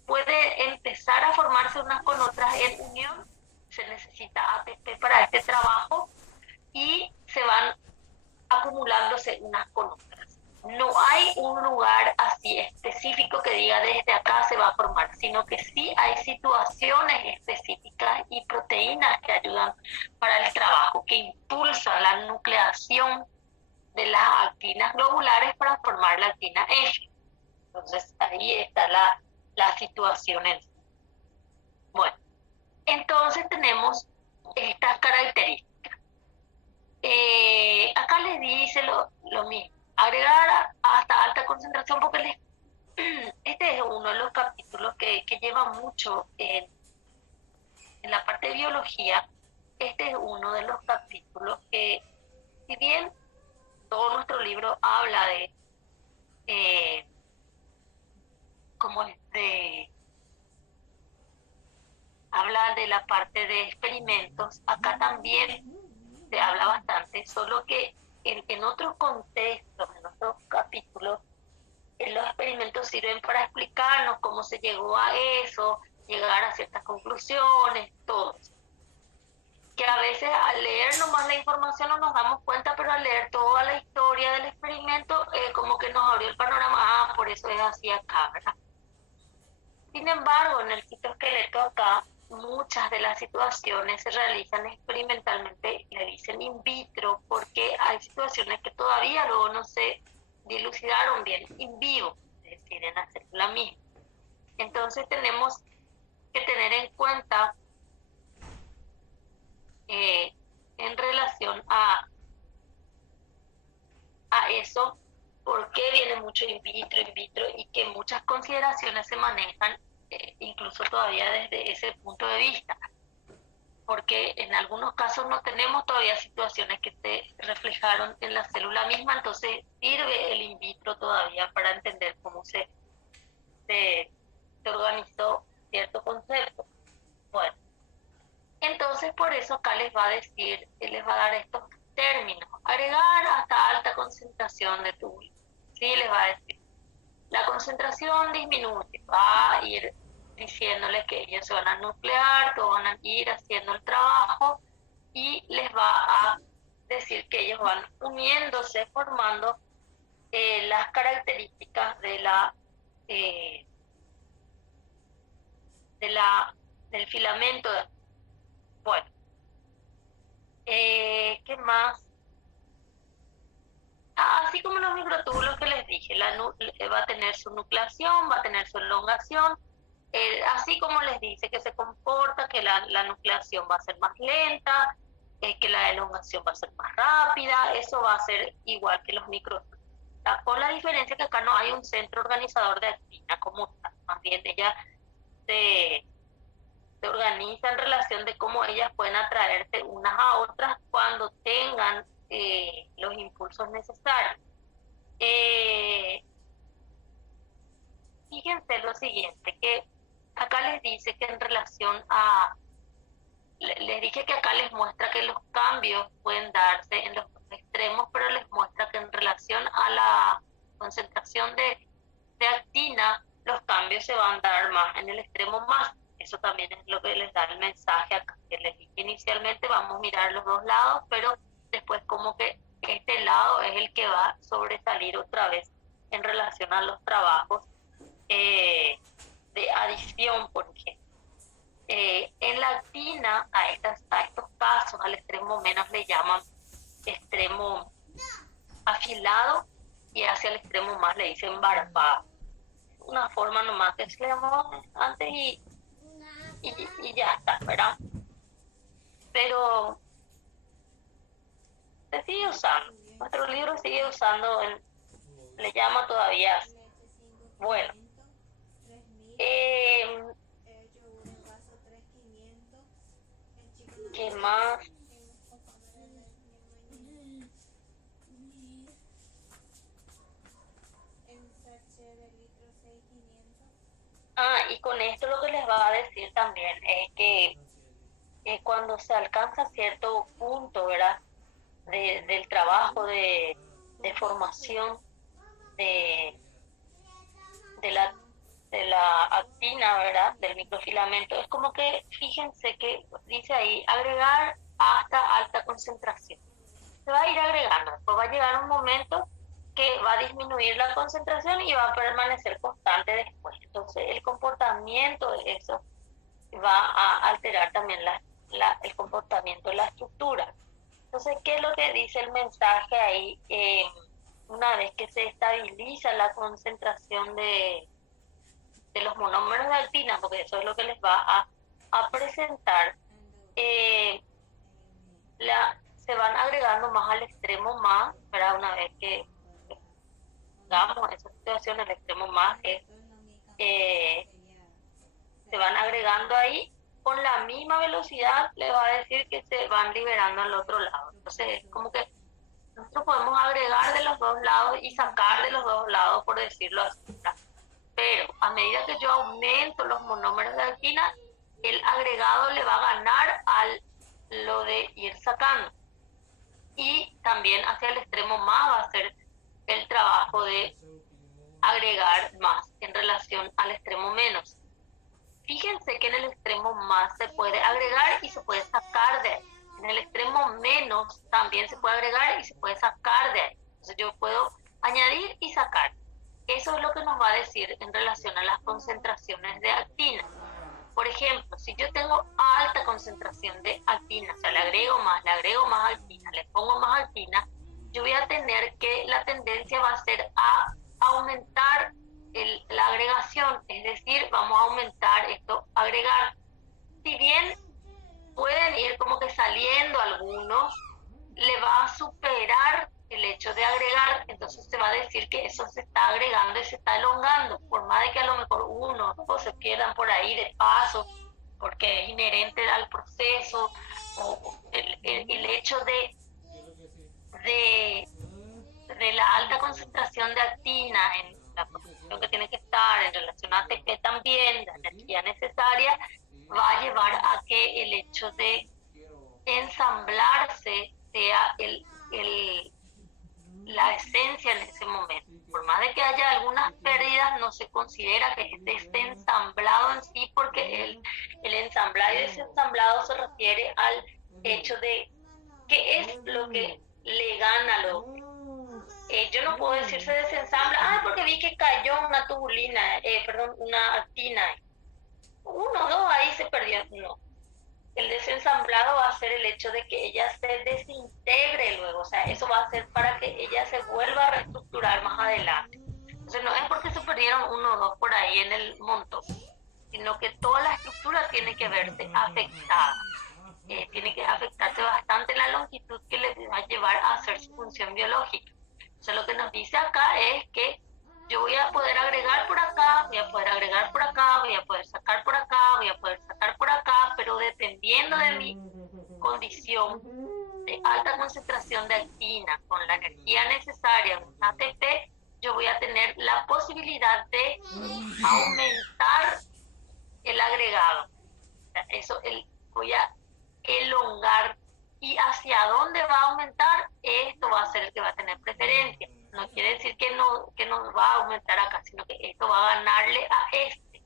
puede empezar a formarse unas con otras en unión. Se necesita ATP para este trabajo y se van acumulándose unas con otras. No hay un lugar así específico que diga desde acá se va a formar, sino que sí hay situaciones específicas y proteínas que ayudan para el trabajo, que impulsan la nucleación de las actinas globulares para formar la actina F. Entonces ahí está la situación en sí. Bueno, entonces tenemos estas características. Acá les dice lo mismo. Agregar concentración, porque este es uno de los capítulos que lleva mucho en la parte de biología. Este es uno de los capítulos que, si bien todo nuestro libro habla de, como habla de la parte de experimentos, acá también se habla bastante, solo que en otros contextos, en otros capítulos, los experimentos sirven para explicarnos cómo se llegó a eso, llegar a ciertas conclusiones, todo eso. Que a veces al leer nomás la información no nos damos cuenta, pero al leer toda la historia del experimento, como que nos abrió el panorama, por eso es así acá, ¿verdad? Sin embargo, en el citoesqueleto acá, muchas de las situaciones se realizan experimentalmente, le dicen in vitro, porque hay situaciones que todavía luego no se dilucidaron bien in vivo, es decir, en la célula misma. Entonces tenemos que tener en cuenta en relación a eso, por qué viene mucho in vitro, y que muchas consideraciones se manejan incluso todavía desde ese punto de vista, porque en algunos casos no tenemos todavía situaciones que se reflejaron en la célula misma, entonces sirve el in vitro todavía para entender cómo se organizó cierto concepto. Bueno, entonces por eso acá les va a decir, les va a dar estos términos: agregar hasta alta concentración de tubulina. Sí, les va a decir, la concentración disminuye, va a ir diciéndoles que ellos se van a nuclear, todos van a ir haciendo el trabajo, y les va a decir que ellos van uniéndose, formando las características del filamento. Bueno, ¿qué más? Así como los microtúbulos que les dije, va a tener su nucleación, va a tener su elongación, así como les dice que se comporta, que la nucleación va a ser más lenta, que la elongación va a ser más rápida, eso va a ser igual que los microtúbulos. Con la diferencia que acá no hay un centro organizador de actina como tal, más bien ella se organiza en relación de cómo ellas pueden atraerse unas a otras cuando tengan los impulsos necesarios. Fíjense lo siguiente, que acá les dice que en relación a, les dije que acá les muestra que los cambios pueden darse en los extremos, pero les muestra que en relación a la concentración de actina, los cambios se van a dar más en el extremo más. Eso también es lo que les da el mensaje acá, que les dije inicialmente, vamos a mirar los dos lados, pero después como que este lado es el que va a sobresalir otra vez en relación a los trabajos de adición, por ejemplo. En la actina, a estos casos, al extremo menos le llaman extremo afilado, y hacia el extremo más le dicen barbado. Una forma nomás que se le llamó antes y ya está, ¿verdad? Pero se sigue usando, nuestro libro sigue usando, le llama todavía. Bueno, ¿qué más? Y con esto lo que les va a decir también es que cuando se alcanza cierto punto, ¿verdad? Del trabajo de formación de la actina, ¿verdad? Del microfilamento, es como que, fíjense que dice ahí, agregar hasta alta concentración. Se va a ir agregando, después va a llegar un momento que va a disminuir la concentración y va a permanecer constante después. Entonces el comportamiento de eso va a alterar también el comportamiento de la estructura. Entonces, ¿qué es lo que dice el mensaje ahí? Una vez que se estabiliza la concentración de los monómeros de actina, porque eso es lo que les va a presentar, se van agregando más al extremo más, para una vez que tengamos esa situación, el extremo más es, se van agregando ahí, con la misma velocidad le va a decir que se van liberando al otro lado. Entonces es como que nosotros podemos agregar de los dos lados y sacar de los dos lados, por decirlo así. Pero a medida que yo aumento los monómeros de alquina, el agregado le va a ganar a lo de ir sacando. Y también hacia el extremo más va a ser el trabajo de agregar más en relación al extremo menos. Fíjense que en el extremo más se puede agregar y se puede sacar de ahí. En el extremo menos también se puede agregar y se puede sacar de ahí. Entonces yo puedo añadir y sacar. Eso es lo que nos va a decir en relación a las concentraciones de actina. Por ejemplo, si yo tengo alta concentración de actina, o sea, le agrego más actina, le pongo más actina, yo voy a tener que la tendencia va a ser a aumentar la agregación, es decir, vamos a aumentar esto, agregar. Si bien pueden ir como que saliendo algunos, le va a superar el hecho de agregar, entonces se va a decir que eso se está agregando y se está elongando, por más de que a lo mejor uno o se pierdan por ahí de paso, porque es inherente al proceso, o el hecho de la alta concentración de actina en la posición que tiene que estar en relación a ATP también, la energía necesaria, va a llevar a que el hecho de ensamblarse sea la esencia en ese momento. Por más de que haya algunas pérdidas, no se considera que esté ensamblado en sí, porque el ensamblado y desensamblado se refiere al hecho de qué es lo que le gana lo yo no puedo decir se desensambla, porque vi que cayó una tubulina, una actina. Uno, dos, ahí se perdió. No. El desensamblado va a ser el hecho de que ella se desintegre luego, o sea, eso va a ser para que ella se vuelva a reestructurar más adelante. Entonces no es porque se perdieron uno o dos por ahí en el montón, sino que toda la estructura tiene que verse afectada. Tiene que afectarse bastante la longitud que le va a llevar a hacer su función biológica. Entonces lo que nos dice acá es que yo voy a poder agregar por acá, voy a poder agregar por acá, voy a poder sacar por acá, voy a poder sacar por acá, pero dependiendo de mi condición de alta concentración de actina con la energía necesaria en ATP, yo voy a tener la posibilidad de aumentar el agregado. O sea, eso voy a elongar. ¿Y hacia dónde va a aumentar? Esto va a ser el que va a tener preferencia. No quiere decir que no va a aumentar acá, sino que esto va a ganarle a este.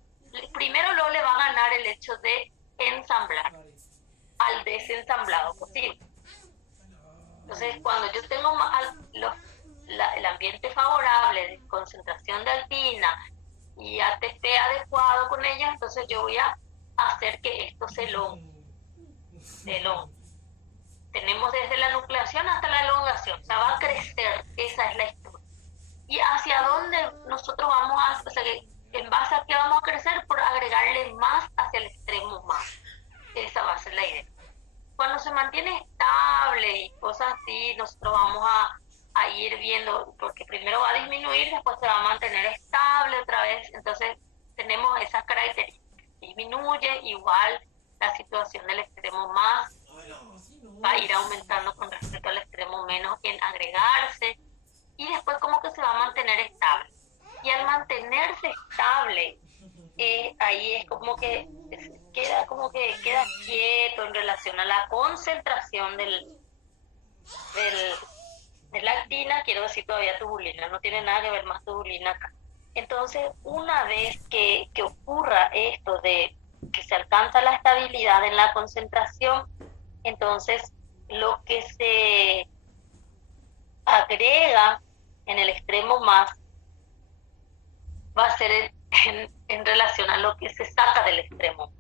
Primero luego le va a ganar el hecho de ensamblar al desensamblado posible. Entonces, cuando yo tengo el ambiente favorable de concentración de alquina y ATP adecuado con ellos, entonces yo voy a hacer que esto se elongue. Tenemos desde la nucleación hasta la elongación, o sea, va a crecer, esa es la historia. ¿Y hacia dónde nosotros vamos o sea, en base a qué vamos a crecer? Por agregarle más hacia el extremo más. Esa va a ser la idea. Cuando se mantiene estable y cosas así, nosotros vamos a ir viendo, porque primero va a disminuir, después se va a mantener estable otra vez, entonces tenemos esas características. Disminuye, igual la situación del extremo más va a ir aumentando con respecto al extremo menos en agregarse, y después como que se va a mantener estable. Y al mantenerse estable, ahí es como que queda quieto en relación a la concentración de la actina, quiero decir todavía tubulina, no tiene nada que ver más tubulina acá. Entonces, una vez que ocurra esto de que se alcanza la estabilidad en la concentración, entonces lo que se agrega en el extremo más va a ser en relación a lo que se saca del extremo.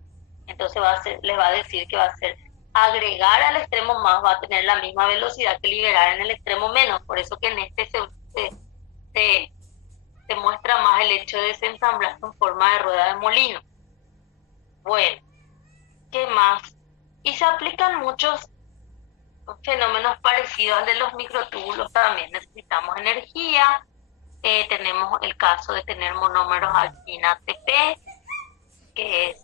Entonces les va a decir que va a ser agregar al extremo más, va a tener la misma velocidad que liberar en el extremo menos. Por eso que en este se muestra más el hecho de desensamblar en forma de rueda de molino. Bueno, ¿qué más? Y se aplican muchos fenómenos parecidos al de los microtúbulos. También necesitamos energía, Tenemos el caso de tener monómeros alquina ATP, que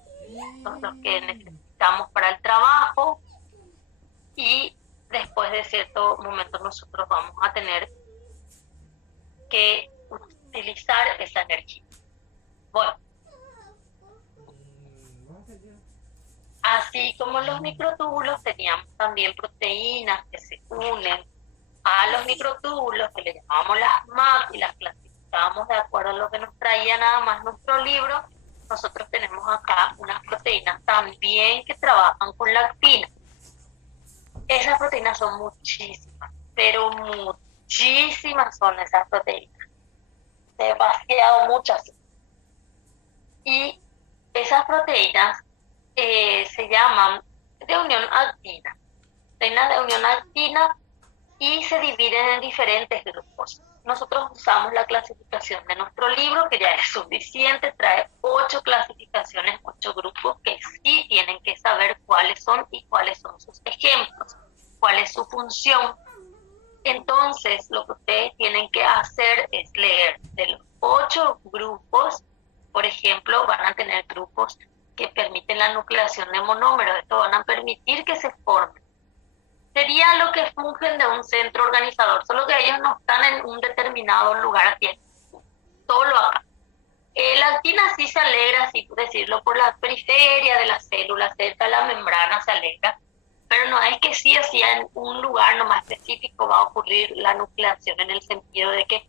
son los que necesitamos para el trabajo, y después de cierto momento nosotros vamos a tener que utilizar esa energía. Bueno, así como los microtúbulos, teníamos también proteínas que se unen a los microtúbulos, que le llamábamos las MAP, y las clasificábamos de acuerdo a lo que nos traía nada más nuestro libro. Nosotros tenemos acá unas proteínas también que trabajan con la actina. Esas proteínas son muchísimas, pero muchísimas son esas proteínas. Demasiado muchas. Y esas proteínas se llaman de unión actina. Proteínas de unión actina, y se dividen en diferentes grupos. Nosotros usamos la clasificación de nuestro libro, que ya es suficiente, trae 8 clasificaciones, 8 grupos que sí tienen que saber cuáles son y cuáles son sus ejemplos, cuál es su función. Entonces, lo que ustedes tienen que hacer es leer de los 8 grupos. Por ejemplo, van a tener grupos que permiten la nucleación de monómeros. Esto van a permitir que se formen. Sería lo que fungen de un centro organizador, solo que ellos no están en un determinado lugar a tiempo, solo acá. La actina sí se alegra, así por decirlo, por la periferia de la célula, cerca de la membrana se alegra, pero no es que sí o sí en un lugar nomás específico va a ocurrir la nucleación, en el sentido de que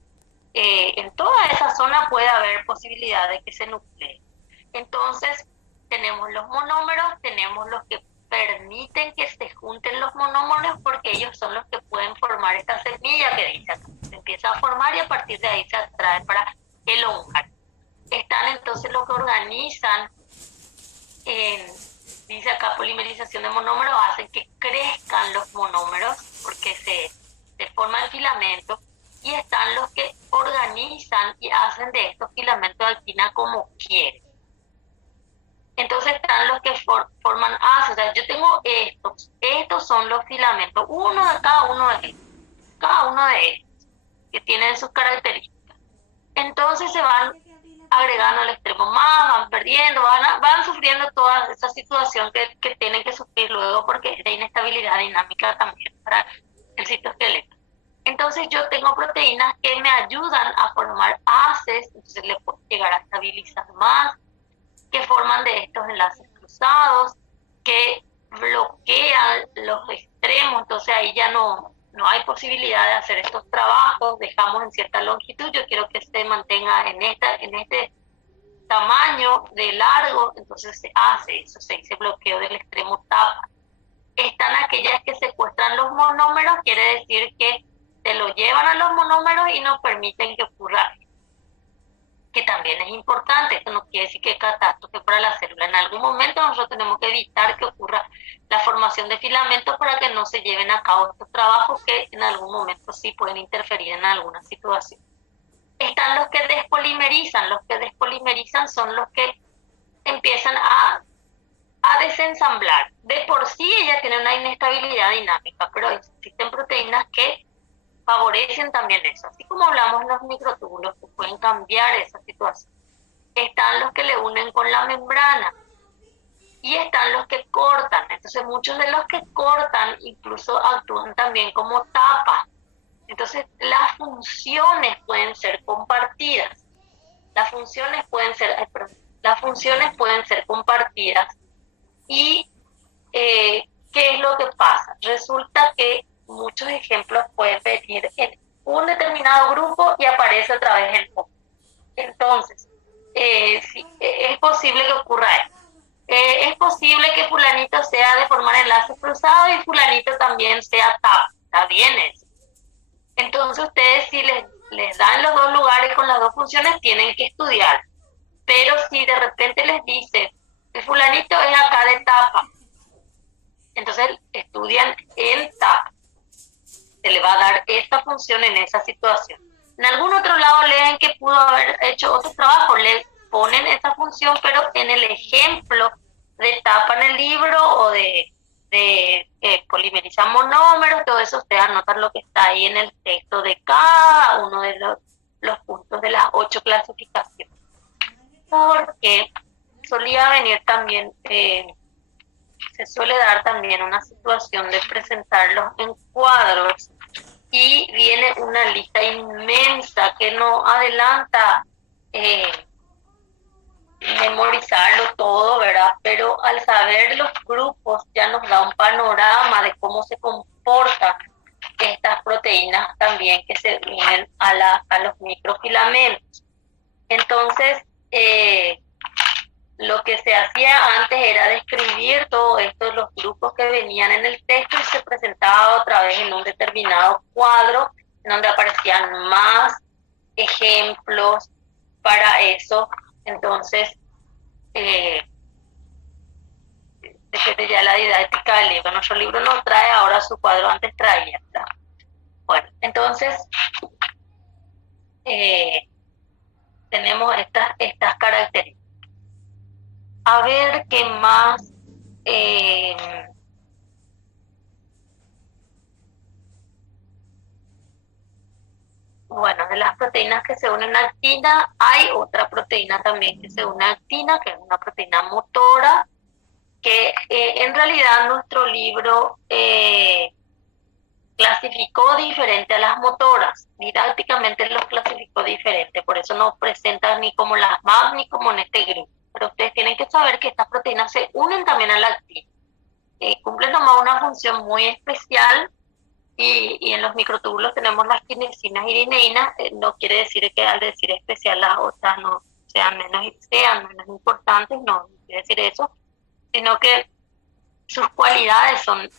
en toda esa zona puede haber posibilidad de que se nuclee. Entonces, tenemos los monómeros, tenemos los que permiten que se junten los monómeros, porque ellos son los que pueden formar esta semilla que dice acá. Se empieza a formar y a partir de ahí se atrae para elongar. Están entonces los que organizan, dice acá, polimerización de monómeros, hacen que crezcan los monómeros porque se forman filamentos, y están los que organizan y hacen de estos filamentos de actina como quieren. Entonces están los que forman ácidos. O sea, yo tengo estos son los filamentos, uno de cada uno de estos, que tienen sus características. Entonces se van agregando al extremo más, van perdiendo, van sufriendo toda esa situación que tienen que sufrir luego, porque es de inestabilidad dinámica también para el citoesqueleto. Entonces yo tengo proteínas que me ayudan a formar haces, entonces le puedo llegar a estabilizar más, que forman de estos enlaces cruzados, que bloquean los extremos. Entonces ahí ya no hay posibilidad de hacer estos trabajos, dejamos en cierta longitud, yo quiero que se mantenga en este tamaño de largo, entonces se hace eso, se dice bloqueo del extremo tapa. Están aquellas que secuestran los monómeros, quiere decir que se lo llevan a los monómeros y no permiten que ocurra, que también es importante. Esto no quiere decir que es catástrofe para la célula. En algún momento nosotros tenemos que evitar que ocurra la formación de filamentos para que no se lleven a cabo estos trabajos, que en algún momento sí pueden interferir en alguna situación. Están los que despolimerizan. Los que despolimerizan son los que empiezan a desensamblar. De por sí ella tiene una inestabilidad dinámica, pero existen proteínas que favorecen también eso, así como hablamos los microtúbulos que pueden cambiar esa situación. Están los que le unen con la membrana y están los que cortan. Entonces muchos de los que cortan incluso actúan también como tapas. Entonces las funciones pueden ser compartidas. Las funciones pueden ser compartidas. Y ¿qué es lo que pasa? Resulta que muchos ejemplos pueden venir en un determinado grupo y aparece otra vez en otro. Entonces, sí, es posible que ocurra esto. Es posible que fulanito sea de formar enlaces cruzados y fulanito también sea tap. Está bien eso. Entonces ustedes, si les dan los dos lugares con las dos funciones, tienen que estudiar. Pero si de repente les dice que fulanito es acá de tapa, entonces estudian el tapa. Se le va a dar esta función en esa situación. En algún otro lado leen que pudo haber hecho otro trabajo, le ponen esa función, pero en el ejemplo de tapa en el libro o de polimerizar monómeros, todo eso ustedes anotan lo que está ahí en el texto de cada uno de los puntos de las 8 clasificaciones. Porque solía venir también, se suele dar también una situación de presentarlos en cuadros y viene una lista inmensa que no adelanta memorizarlo todo, ¿verdad? Pero al saber los grupos ya nos da un panorama de cómo se comportan estas proteínas también que se unen a los microfilamentos. Entonces, lo que se hacía antes era describir todo esto, los grupos que venían en el texto, y se presentaba otra vez en un determinado cuadro, en donde aparecían más ejemplos para eso. Entonces, desde ya la didáctica del libro, nuestro libro no trae ahora su cuadro, antes traía, ¿verdad? Bueno, entonces tenemos estas características. A ver qué más. Bueno, de las proteínas que se unen a actina, hay otra proteína también que se une a actina, que es una proteína motora, que en realidad nuestro libro clasificó diferente a las motoras, didácticamente los clasificó diferente, por eso no presentan ni como las MAP ni como en este grupo. Pero ustedes tienen que saber que estas proteínas se unen también a la actina, cumplen nomás una función muy especial. Y en los microtúbulos tenemos las quinesinas y dineínas, no quiere decir que al decir especial las otras no sean menos importantes, no quiere decir eso, sino que sus cualidades son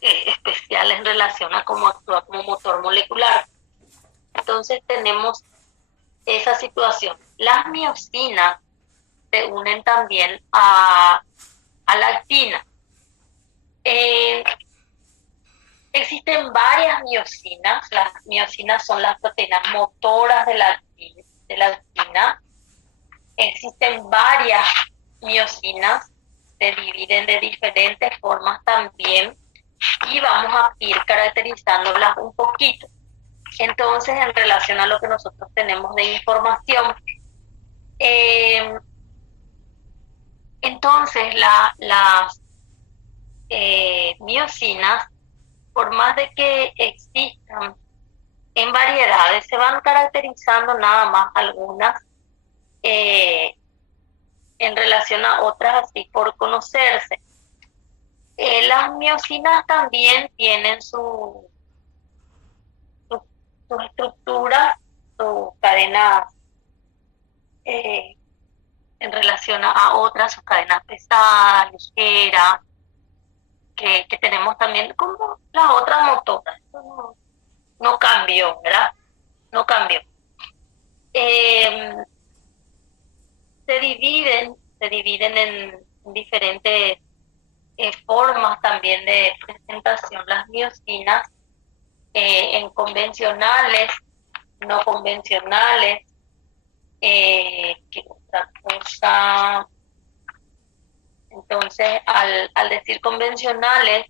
especiales en relación a cómo actúa como motor molecular. Entonces tenemos esa situación. Las miosinas se unen también a la actina. Existen varias miosinas. Las miosinas son las proteínas motoras de la actina. Existen varias miosinas, se dividen de diferentes formas también, y vamos a ir caracterizándolas un poquito. Entonces, en relación a lo que nosotros tenemos de información, entonces las miosinas, por más de que existan en variedades, se van caracterizando nada más algunas en relación a otras, así por conocerse. Las miosinas también tienen su estructura, sus cadenas en relación a otras, sus cadenas pesadas, ligeras, que tenemos también como las otras motoras. No cambió, ¿verdad? No cambió. Se dividen en diferentes formas también de presentación las miosinas, en convencionales, no convencionales, ¿qué otra cosa? Entonces, al decir convencionales,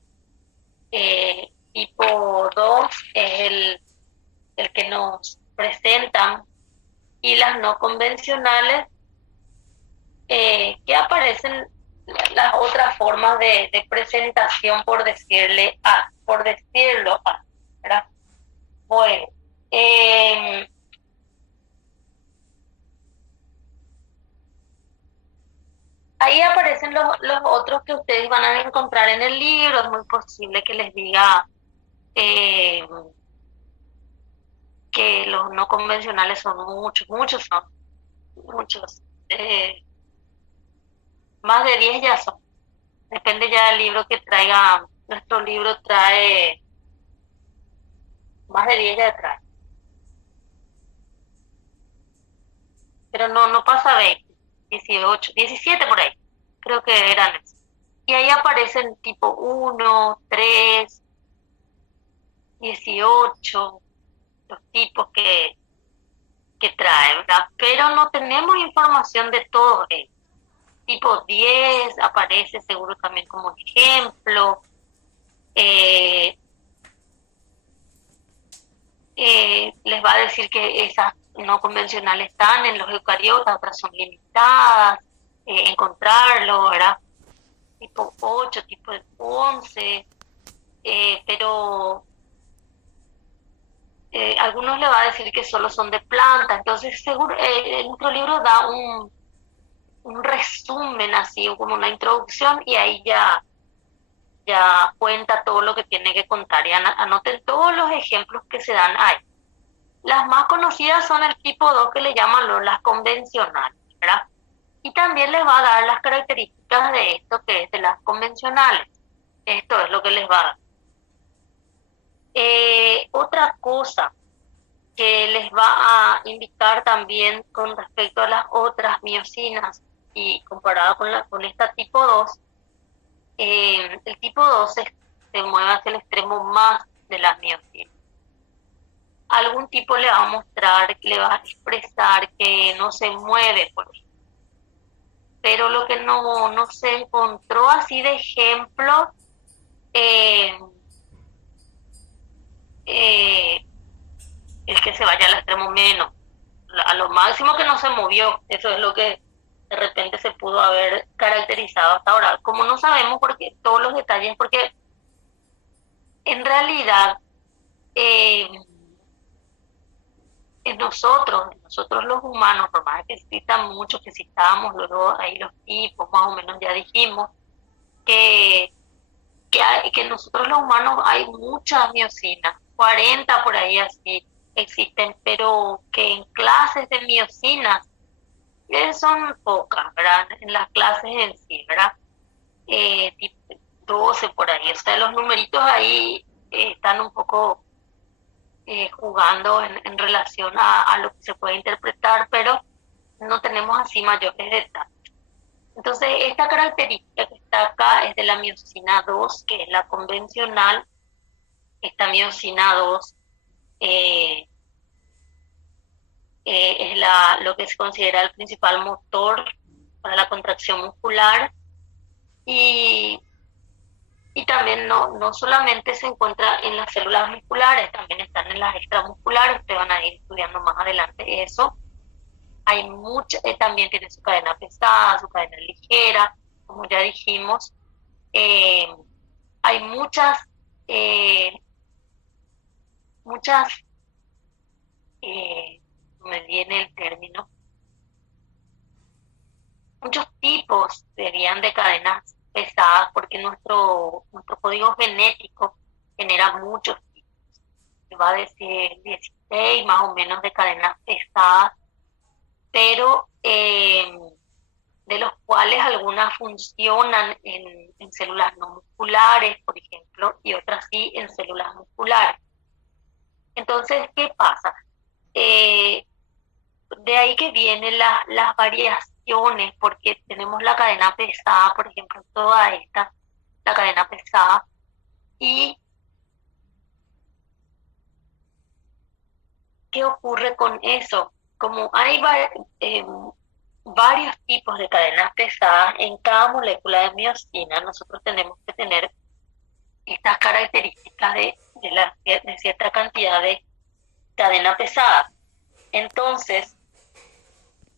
tipo 2 es el que nos presentan, y las no convencionales, que aparecen las otras formas de presentación, por decirlo a, ¿verdad? Bueno, ahí aparecen los otros que ustedes van a encontrar en el libro. Es muy posible que les diga que los no convencionales son muchos son, muchos. Más de 10 ya son. Depende ya del libro que traiga. Nuestro libro trae más de 10 ya trae. Pero no pasa 20, 18, 17 por ahí. Creo que eran esos. Y ahí aparecen tipo 1, 3, 18, los tipos que trae, ¿verdad? Pero no tenemos información de todos ellos. Tipo 10 aparece seguro también como ejemplo. Les va a decir que esas no convencionales están en los eucariotas, otras son limitadas, encontrarlo, ¿verdad? Tipo 8 tipo 11, pero algunos le va a decir que solo son de planta, entonces seguro, nuestro libro da un resumen así, como una introducción, y ahí ya cuenta todo lo que tiene que contar, y anoten todos los ejemplos que se dan ahí. Las más conocidas son el tipo 2 que le llaman las convencionales, ¿verdad? Y también les va a dar las características de esto que es de las convencionales. Esto es lo que les va a dar. Otra cosa que les va a indicar también con respecto a las otras miocinas y comparada con esta tipo 2, el tipo 2 se mueve hacia el extremo más de las miocinas. Algún tipo le va a mostrar, le va a expresar que no se mueve, por ejemplo. Pero lo que no se encontró así de ejemplo, es que se vaya al extremo menos. A lo máximo que no se movió, eso es lo que de repente se pudo haber caracterizado hasta ahora. Como no sabemos porque todos los detalles, porque en realidad en nosotros los humanos, por más que existan muchos, que existamos, luego ahí los tipos, más o menos ya dijimos, que, que nosotros los humanos hay muchas miocinas, 40 por ahí así existen, pero que en clases de miocinas son pocas, ¿verdad? En las clases en sí, ¿verdad? Tipo 12 por ahí, o sea, los numeritos ahí están un poco jugando en relación a lo que se puede interpretar, pero no tenemos así mayores detalles. Entonces, esta característica que está acá es de la miocina 2, que es la convencional. Esta miocina 2 es lo que se considera el principal motor para la contracción muscular, y, y también no solamente se encuentra en las células musculares, también están en las extramusculares. Ustedes van a ir estudiando más adelante eso. Hay también tiene su cadena pesada, su cadena ligera, como ya dijimos. Eh, Hay eh, muchas, me viene el término, muchos tipos serían de cadenas pesadas, porque nuestro código genético genera muchos tipos. Se va a decir 16 más o menos de cadenas pesadas, pero de los cuales algunas funcionan en células no musculares, por ejemplo, y otras sí en células musculares. Entonces, ¿qué pasa? De ahí que vienen las variaciones, porque tenemos la cadena pesada, por ejemplo, toda esta, la cadena pesada, y ¿qué ocurre con eso? Como hay varios tipos de cadenas pesadas, en cada molécula de miocina nosotros tenemos que tener estas características de cierta cantidad de cadena pesada. Entonces,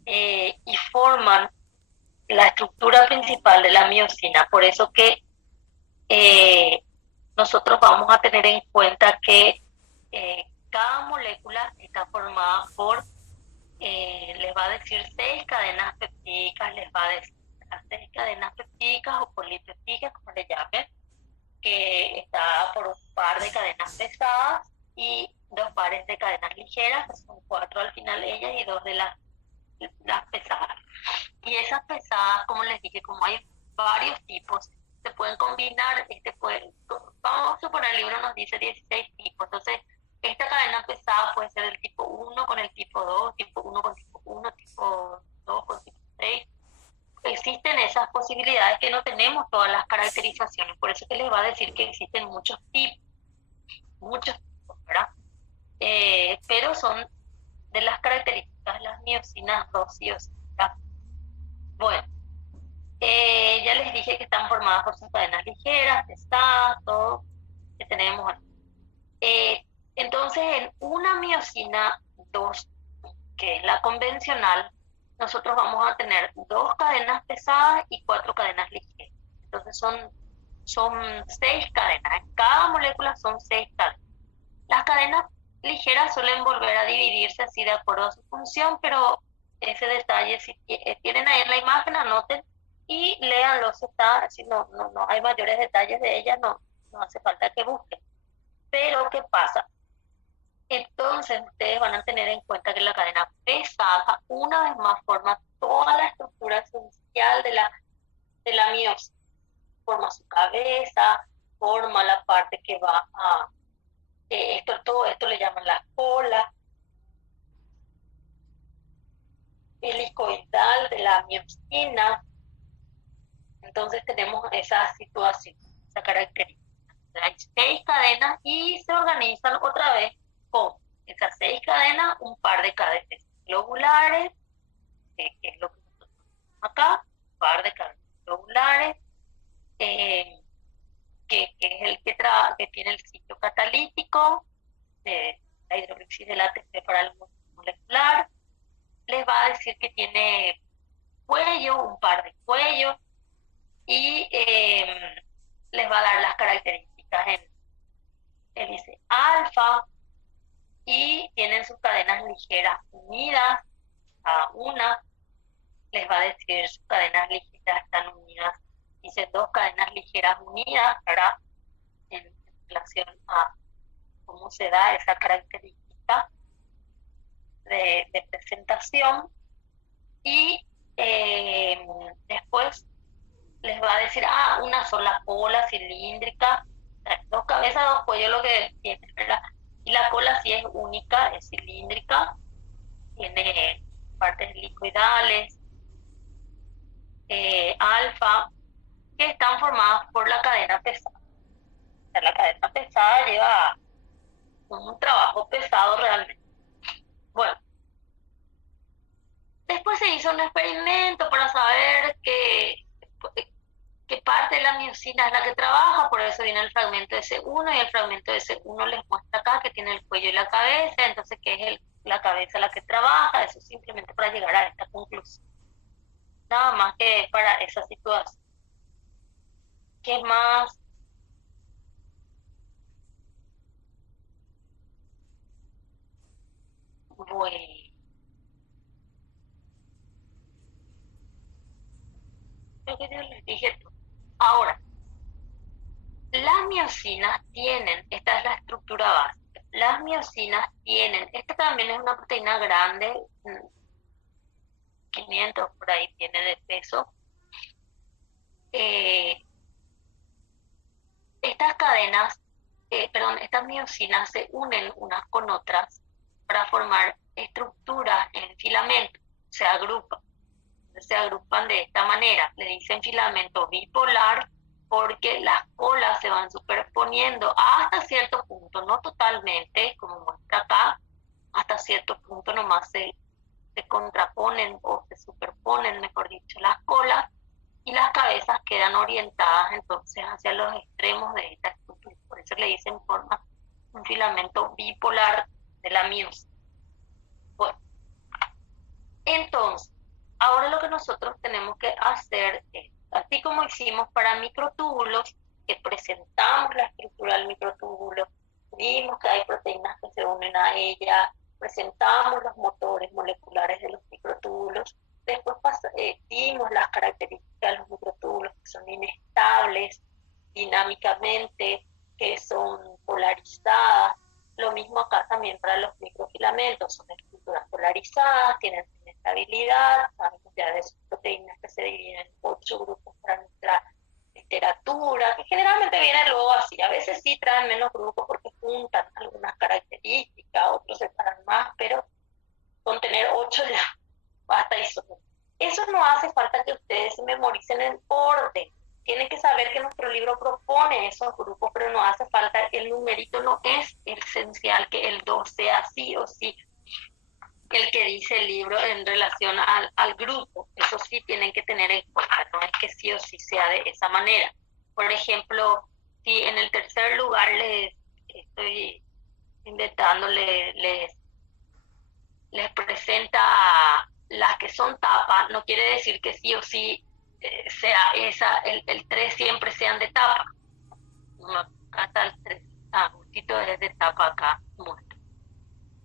y forman la estructura principal de la miocina. Por eso que nosotros vamos a tener en cuenta que cada molécula está formada por, les va a decir 6 cadenas peptídicas, les va a decir las 6 cadenas peptídicas o polipeptídicas, como le llamen, que está por un par de cadenas pesadas y 2 pares de cadenas ligeras, que son 4 al final ellas, y 2 de las pesadas. Y esas pesadas, como les dije, como hay varios tipos, se pueden combinar. Vamos a suponer, el libro nos dice 16 tipos, entonces esta cadena pesada puede ser el tipo 1 con el tipo 2, tipo 1 con tipo 1, tipo 2 con tipo 6. Existen esas posibilidades, que no tenemos todas las caracterizaciones, por eso que les va a decir que existen muchos tipos, ¿verdad? Pero son de las características de las miocinas 2 y 2. Bueno, ya les dije que están formadas por sus cadenas ligeras, pesadas, todo que tenemos ahí. Entonces, en una miocina 2 que es la convencional, nosotros vamos a tener 2 cadenas pesadas y 4 cadenas ligeras. Entonces son 6 cadenas. En cada molécula son 6 cadenas. Las cadenas ligeras suelen volver a dividirse así de acuerdo a su función, pero ese detalle, si tienen ahí en la imagen, anoten y léanlo. Si no hay mayores detalles de ellas, no hace falta que busquen. Pero, ¿qué pasa? Entonces, ustedes van a tener en cuenta que la cadena pesada, una vez más, forma toda la estructura esencial de la miosina. Forma su cabeza, forma la parte que va a... todo esto le llaman la cola, helicoidal de la miosina. Entonces tenemos esa situación, esa característica. Hay 6 cadenas y se organizan otra vez con esas 6 cadenas, un par de cadenas globulares, que es lo que nosotros tenemos acá, un par de cadenas globulares, que es el que tiene el sitio catalítico, la hidroxigelata para el molecular. Les va a decir que tiene cuello, un par de cuellos, y les va a dar las características en hélice alfa, y tienen sus cadenas ligeras unidas, cada una. Les va a decir sus cadenas ligeras están unidas, dice 2 cadenas ligeras unidas, ¿verdad? En relación a cómo se da esa característica de presentación. Y después les va a decir, una sola cola cilíndrica, 2 cabezas, 2 cuellos, lo que tiene, ¿verdad? Y la cola sí es única, es cilíndrica, tiene partes licoidales, alfa, que están formadas por la cadena pesada. O sea, la cadena pesada lleva un trabajo pesado realmente. Bueno, después se hizo un experimento para saber qué parte de la miosina es la que trabaja, por eso viene el fragmento de S1, y el fragmento de S1 les muestra acá que tiene el cuello y la cabeza, entonces que es la cabeza la que trabaja, eso simplemente para llegar a esta conclusión. Nada más que para esa situación. ¿Qué más? Bueno, creo que ya les dije todo. Ahora, las miosinas tienen, esta es la estructura básica, las miosinas tienen, esta también es una proteína grande, 500 por ahí tiene de peso. Estas cadenas, estas miosinas se unen unas con otras para formar estructuras en filamento, se agrupan. Se agrupan de esta manera, le dicen filamento bipolar porque las colas se van superponiendo hasta cierto punto, no totalmente, como muestra acá, hasta cierto punto nomás se contraponen o se superponen, mejor dicho, las colas, y las cabezas quedan orientadas entonces hacia los extremos de esta estructura. Por eso le dicen forma un filamento bipolar de la miosina. Bueno, entonces, ahora lo que nosotros tenemos que hacer es, así como hicimos para microtúbulos, que presentamos la estructura del microtúbulo, vimos que hay proteínas que se unen a ella, presentamos los motores moleculares de los microtúbulos, después vimos las características de los microtúbulos, que son inestables dinámicamente, que son polarizadas. Lo mismo acá también para los microfilamentos, son estructuras polarizadas, tienen inestabilidad, sabemos ya de sus proteínas que se dividen en 8 grupos para nuestra literatura, que generalmente vienen luego así, a veces sí traen menos grupos porque juntan algunas características, otros separan más, pero con tener 8 ya basta eso. Eso no hace falta que ustedes se memoricen en orden. Tienen que saber que nuestro libro propone esos grupos, pero no hace falta, el numerito no es esencial que el 2 sea sí o sí el que dice el libro en relación al grupo. Eso sí tienen que tener en cuenta, no es que sí o sí sea de esa manera. Por ejemplo, si en el tercer lugar les estoy inventando, les les presenta las que son tapa, no quiere decir que sí o sí sea el 3 siempre sean de tapa. Acá está el 3. Justito es de tapa acá muerto.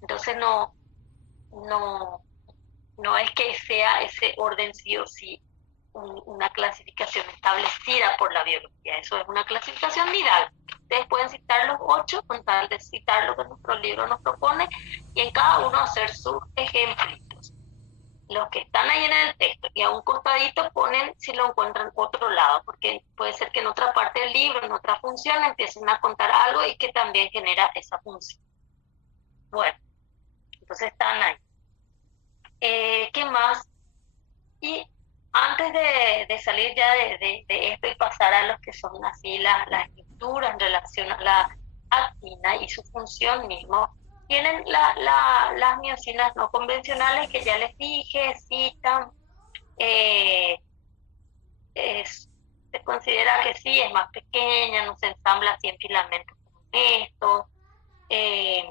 Entonces no, no es que sea ese orden sí o sí una clasificación establecida por la biología. Eso es una clasificación didáctica. Ustedes pueden citar los 8 con tal de citar lo que nuestro libro nos propone y en cada uno hacer sus ejemplitos. Los que están ahí en el texto y a un costadito ponen si lo encuentran otro lado, porque puede ser que en otra parte del libro, en otra función, empiecen a contar algo y que también genera esa función. Bueno, entonces están ahí. ¿Qué más? Y antes de salir ya de esto y pasar a los que son así las estructuras en relación a la actina y su función mismo, tienen las miocinas no convencionales que ya les dije, citan, se considera que sí, es más pequeña, no se ensambla así en filamentos como estos. El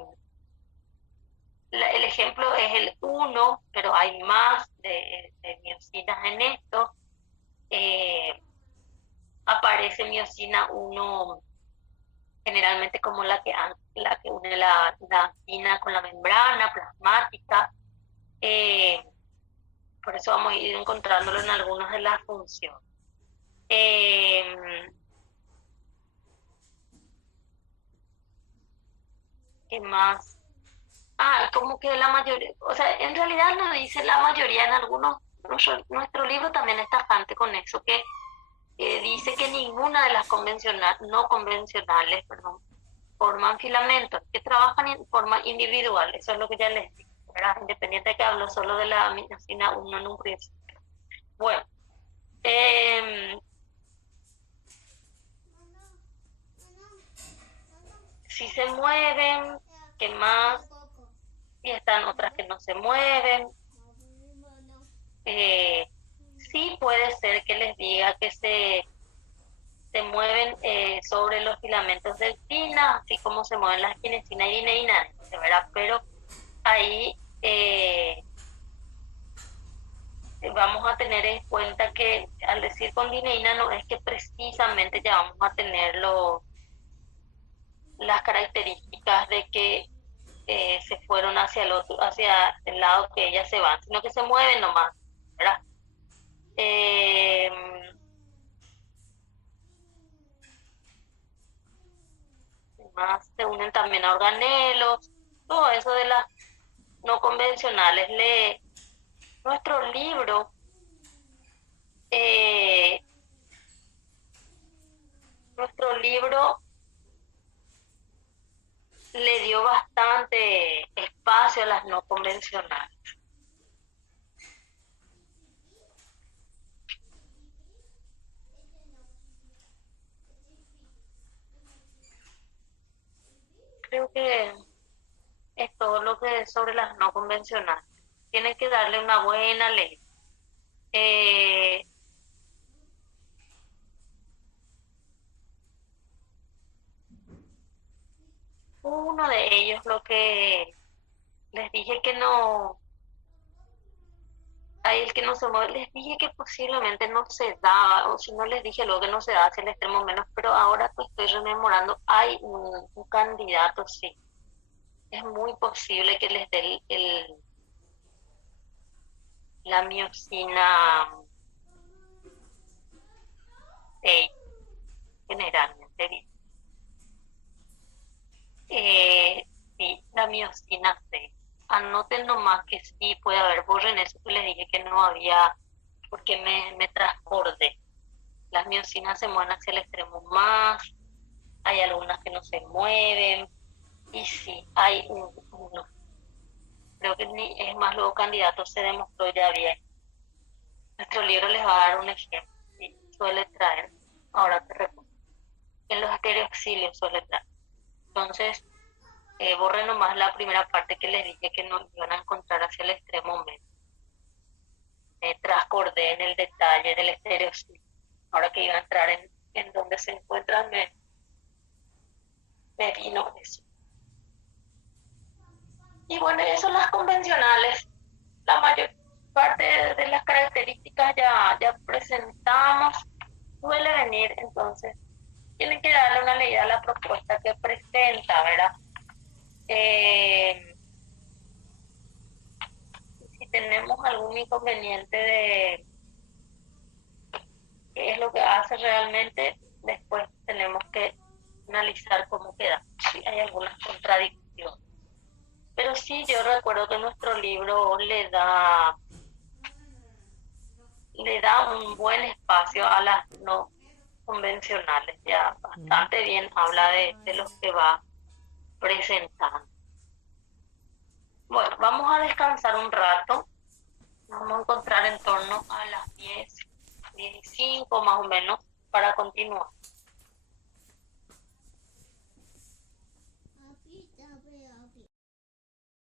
ejemplo es el 1, pero hay más de miocinas en esto. Aparece miocina 1 generalmente como la que une la actina con la membrana plasmática. Por eso vamos a ir encontrándolo en algunas de las funciones. ¿Qué más? Como que la mayoría, o sea, en realidad no dice la mayoría en algunos, nuestro libro también es tajante con eso, que dice que ninguna de las no convencionales, forman filamentos, que trabajan en forma individual, eso es lo que ya les digo, ¿verdad? Independiente de que hablo solo de la miocina 1 en un principio. Bueno, si se mueven, ¿qué más? Y están otras que no se mueven. Sí puede ser que les diga que se mueven sobre los filamentos del tina, así como se mueven las quinesina y dineína, ¿verdad? Pero ahí vamos a tener en cuenta que al decir con dineína no es que precisamente ya vamos a tener las características de que se fueron hacia el lado que ellas se van, sino que se mueven nomás, ¿verdad? Más se unen también a organelos, todo eso de las no convencionales. Nuestro libro eh, nuestro libro le dio bastante espacio a las no convencionales. Creo que es todo lo que es sobre las no convencionales. Tienen que darle una buena ley. Uno de ellos, lo que les dije que no, hay el que no se mueve, les dije que posiblemente no se daba, o si no les dije luego que no se daba hacia el extremo menos, pero ahora que estoy rememorando, hay un candidato, sí. Es muy posible que les dé la miocina 6, generalmente. Sí, la miocina 6. Anoten nomás que sí puede haber, borren eso que les dije que no había, porque me transbordé. Las miocinas se mueven hacia el extremo más, hay algunas que no se mueven, y sí, hay uno. Creo que es más, luego candidato se demostró ya bien. Nuestro libro les va a dar un ejemplo, ¿sí? Suele traer, ahora te recuerdo, en los estereoxilios suele traer. Entonces, borren nomás la primera parte que les dije que no iban a encontrar hacia el extremo medio. Transcordé en el detalle del estereoxilio. Ahora que iba a entrar en donde se encuentran, me vino eso. Y bueno, eso son las convencionales. presentamos, suele venir, entonces, tiene que darle una leída a la propuesta que presenta, ¿verdad? Si tenemos algún inconveniente de qué es lo que hace realmente, después tenemos que analizar cómo queda, si hay algunas contradicciones. Pero sí, yo recuerdo que nuestro libro le da un buen espacio a las no convencionales, ya bastante bien habla de los que va presentando. Bueno, vamos a descansar un rato, vamos a encontrar en torno a las 10:15 más o menos para continuar.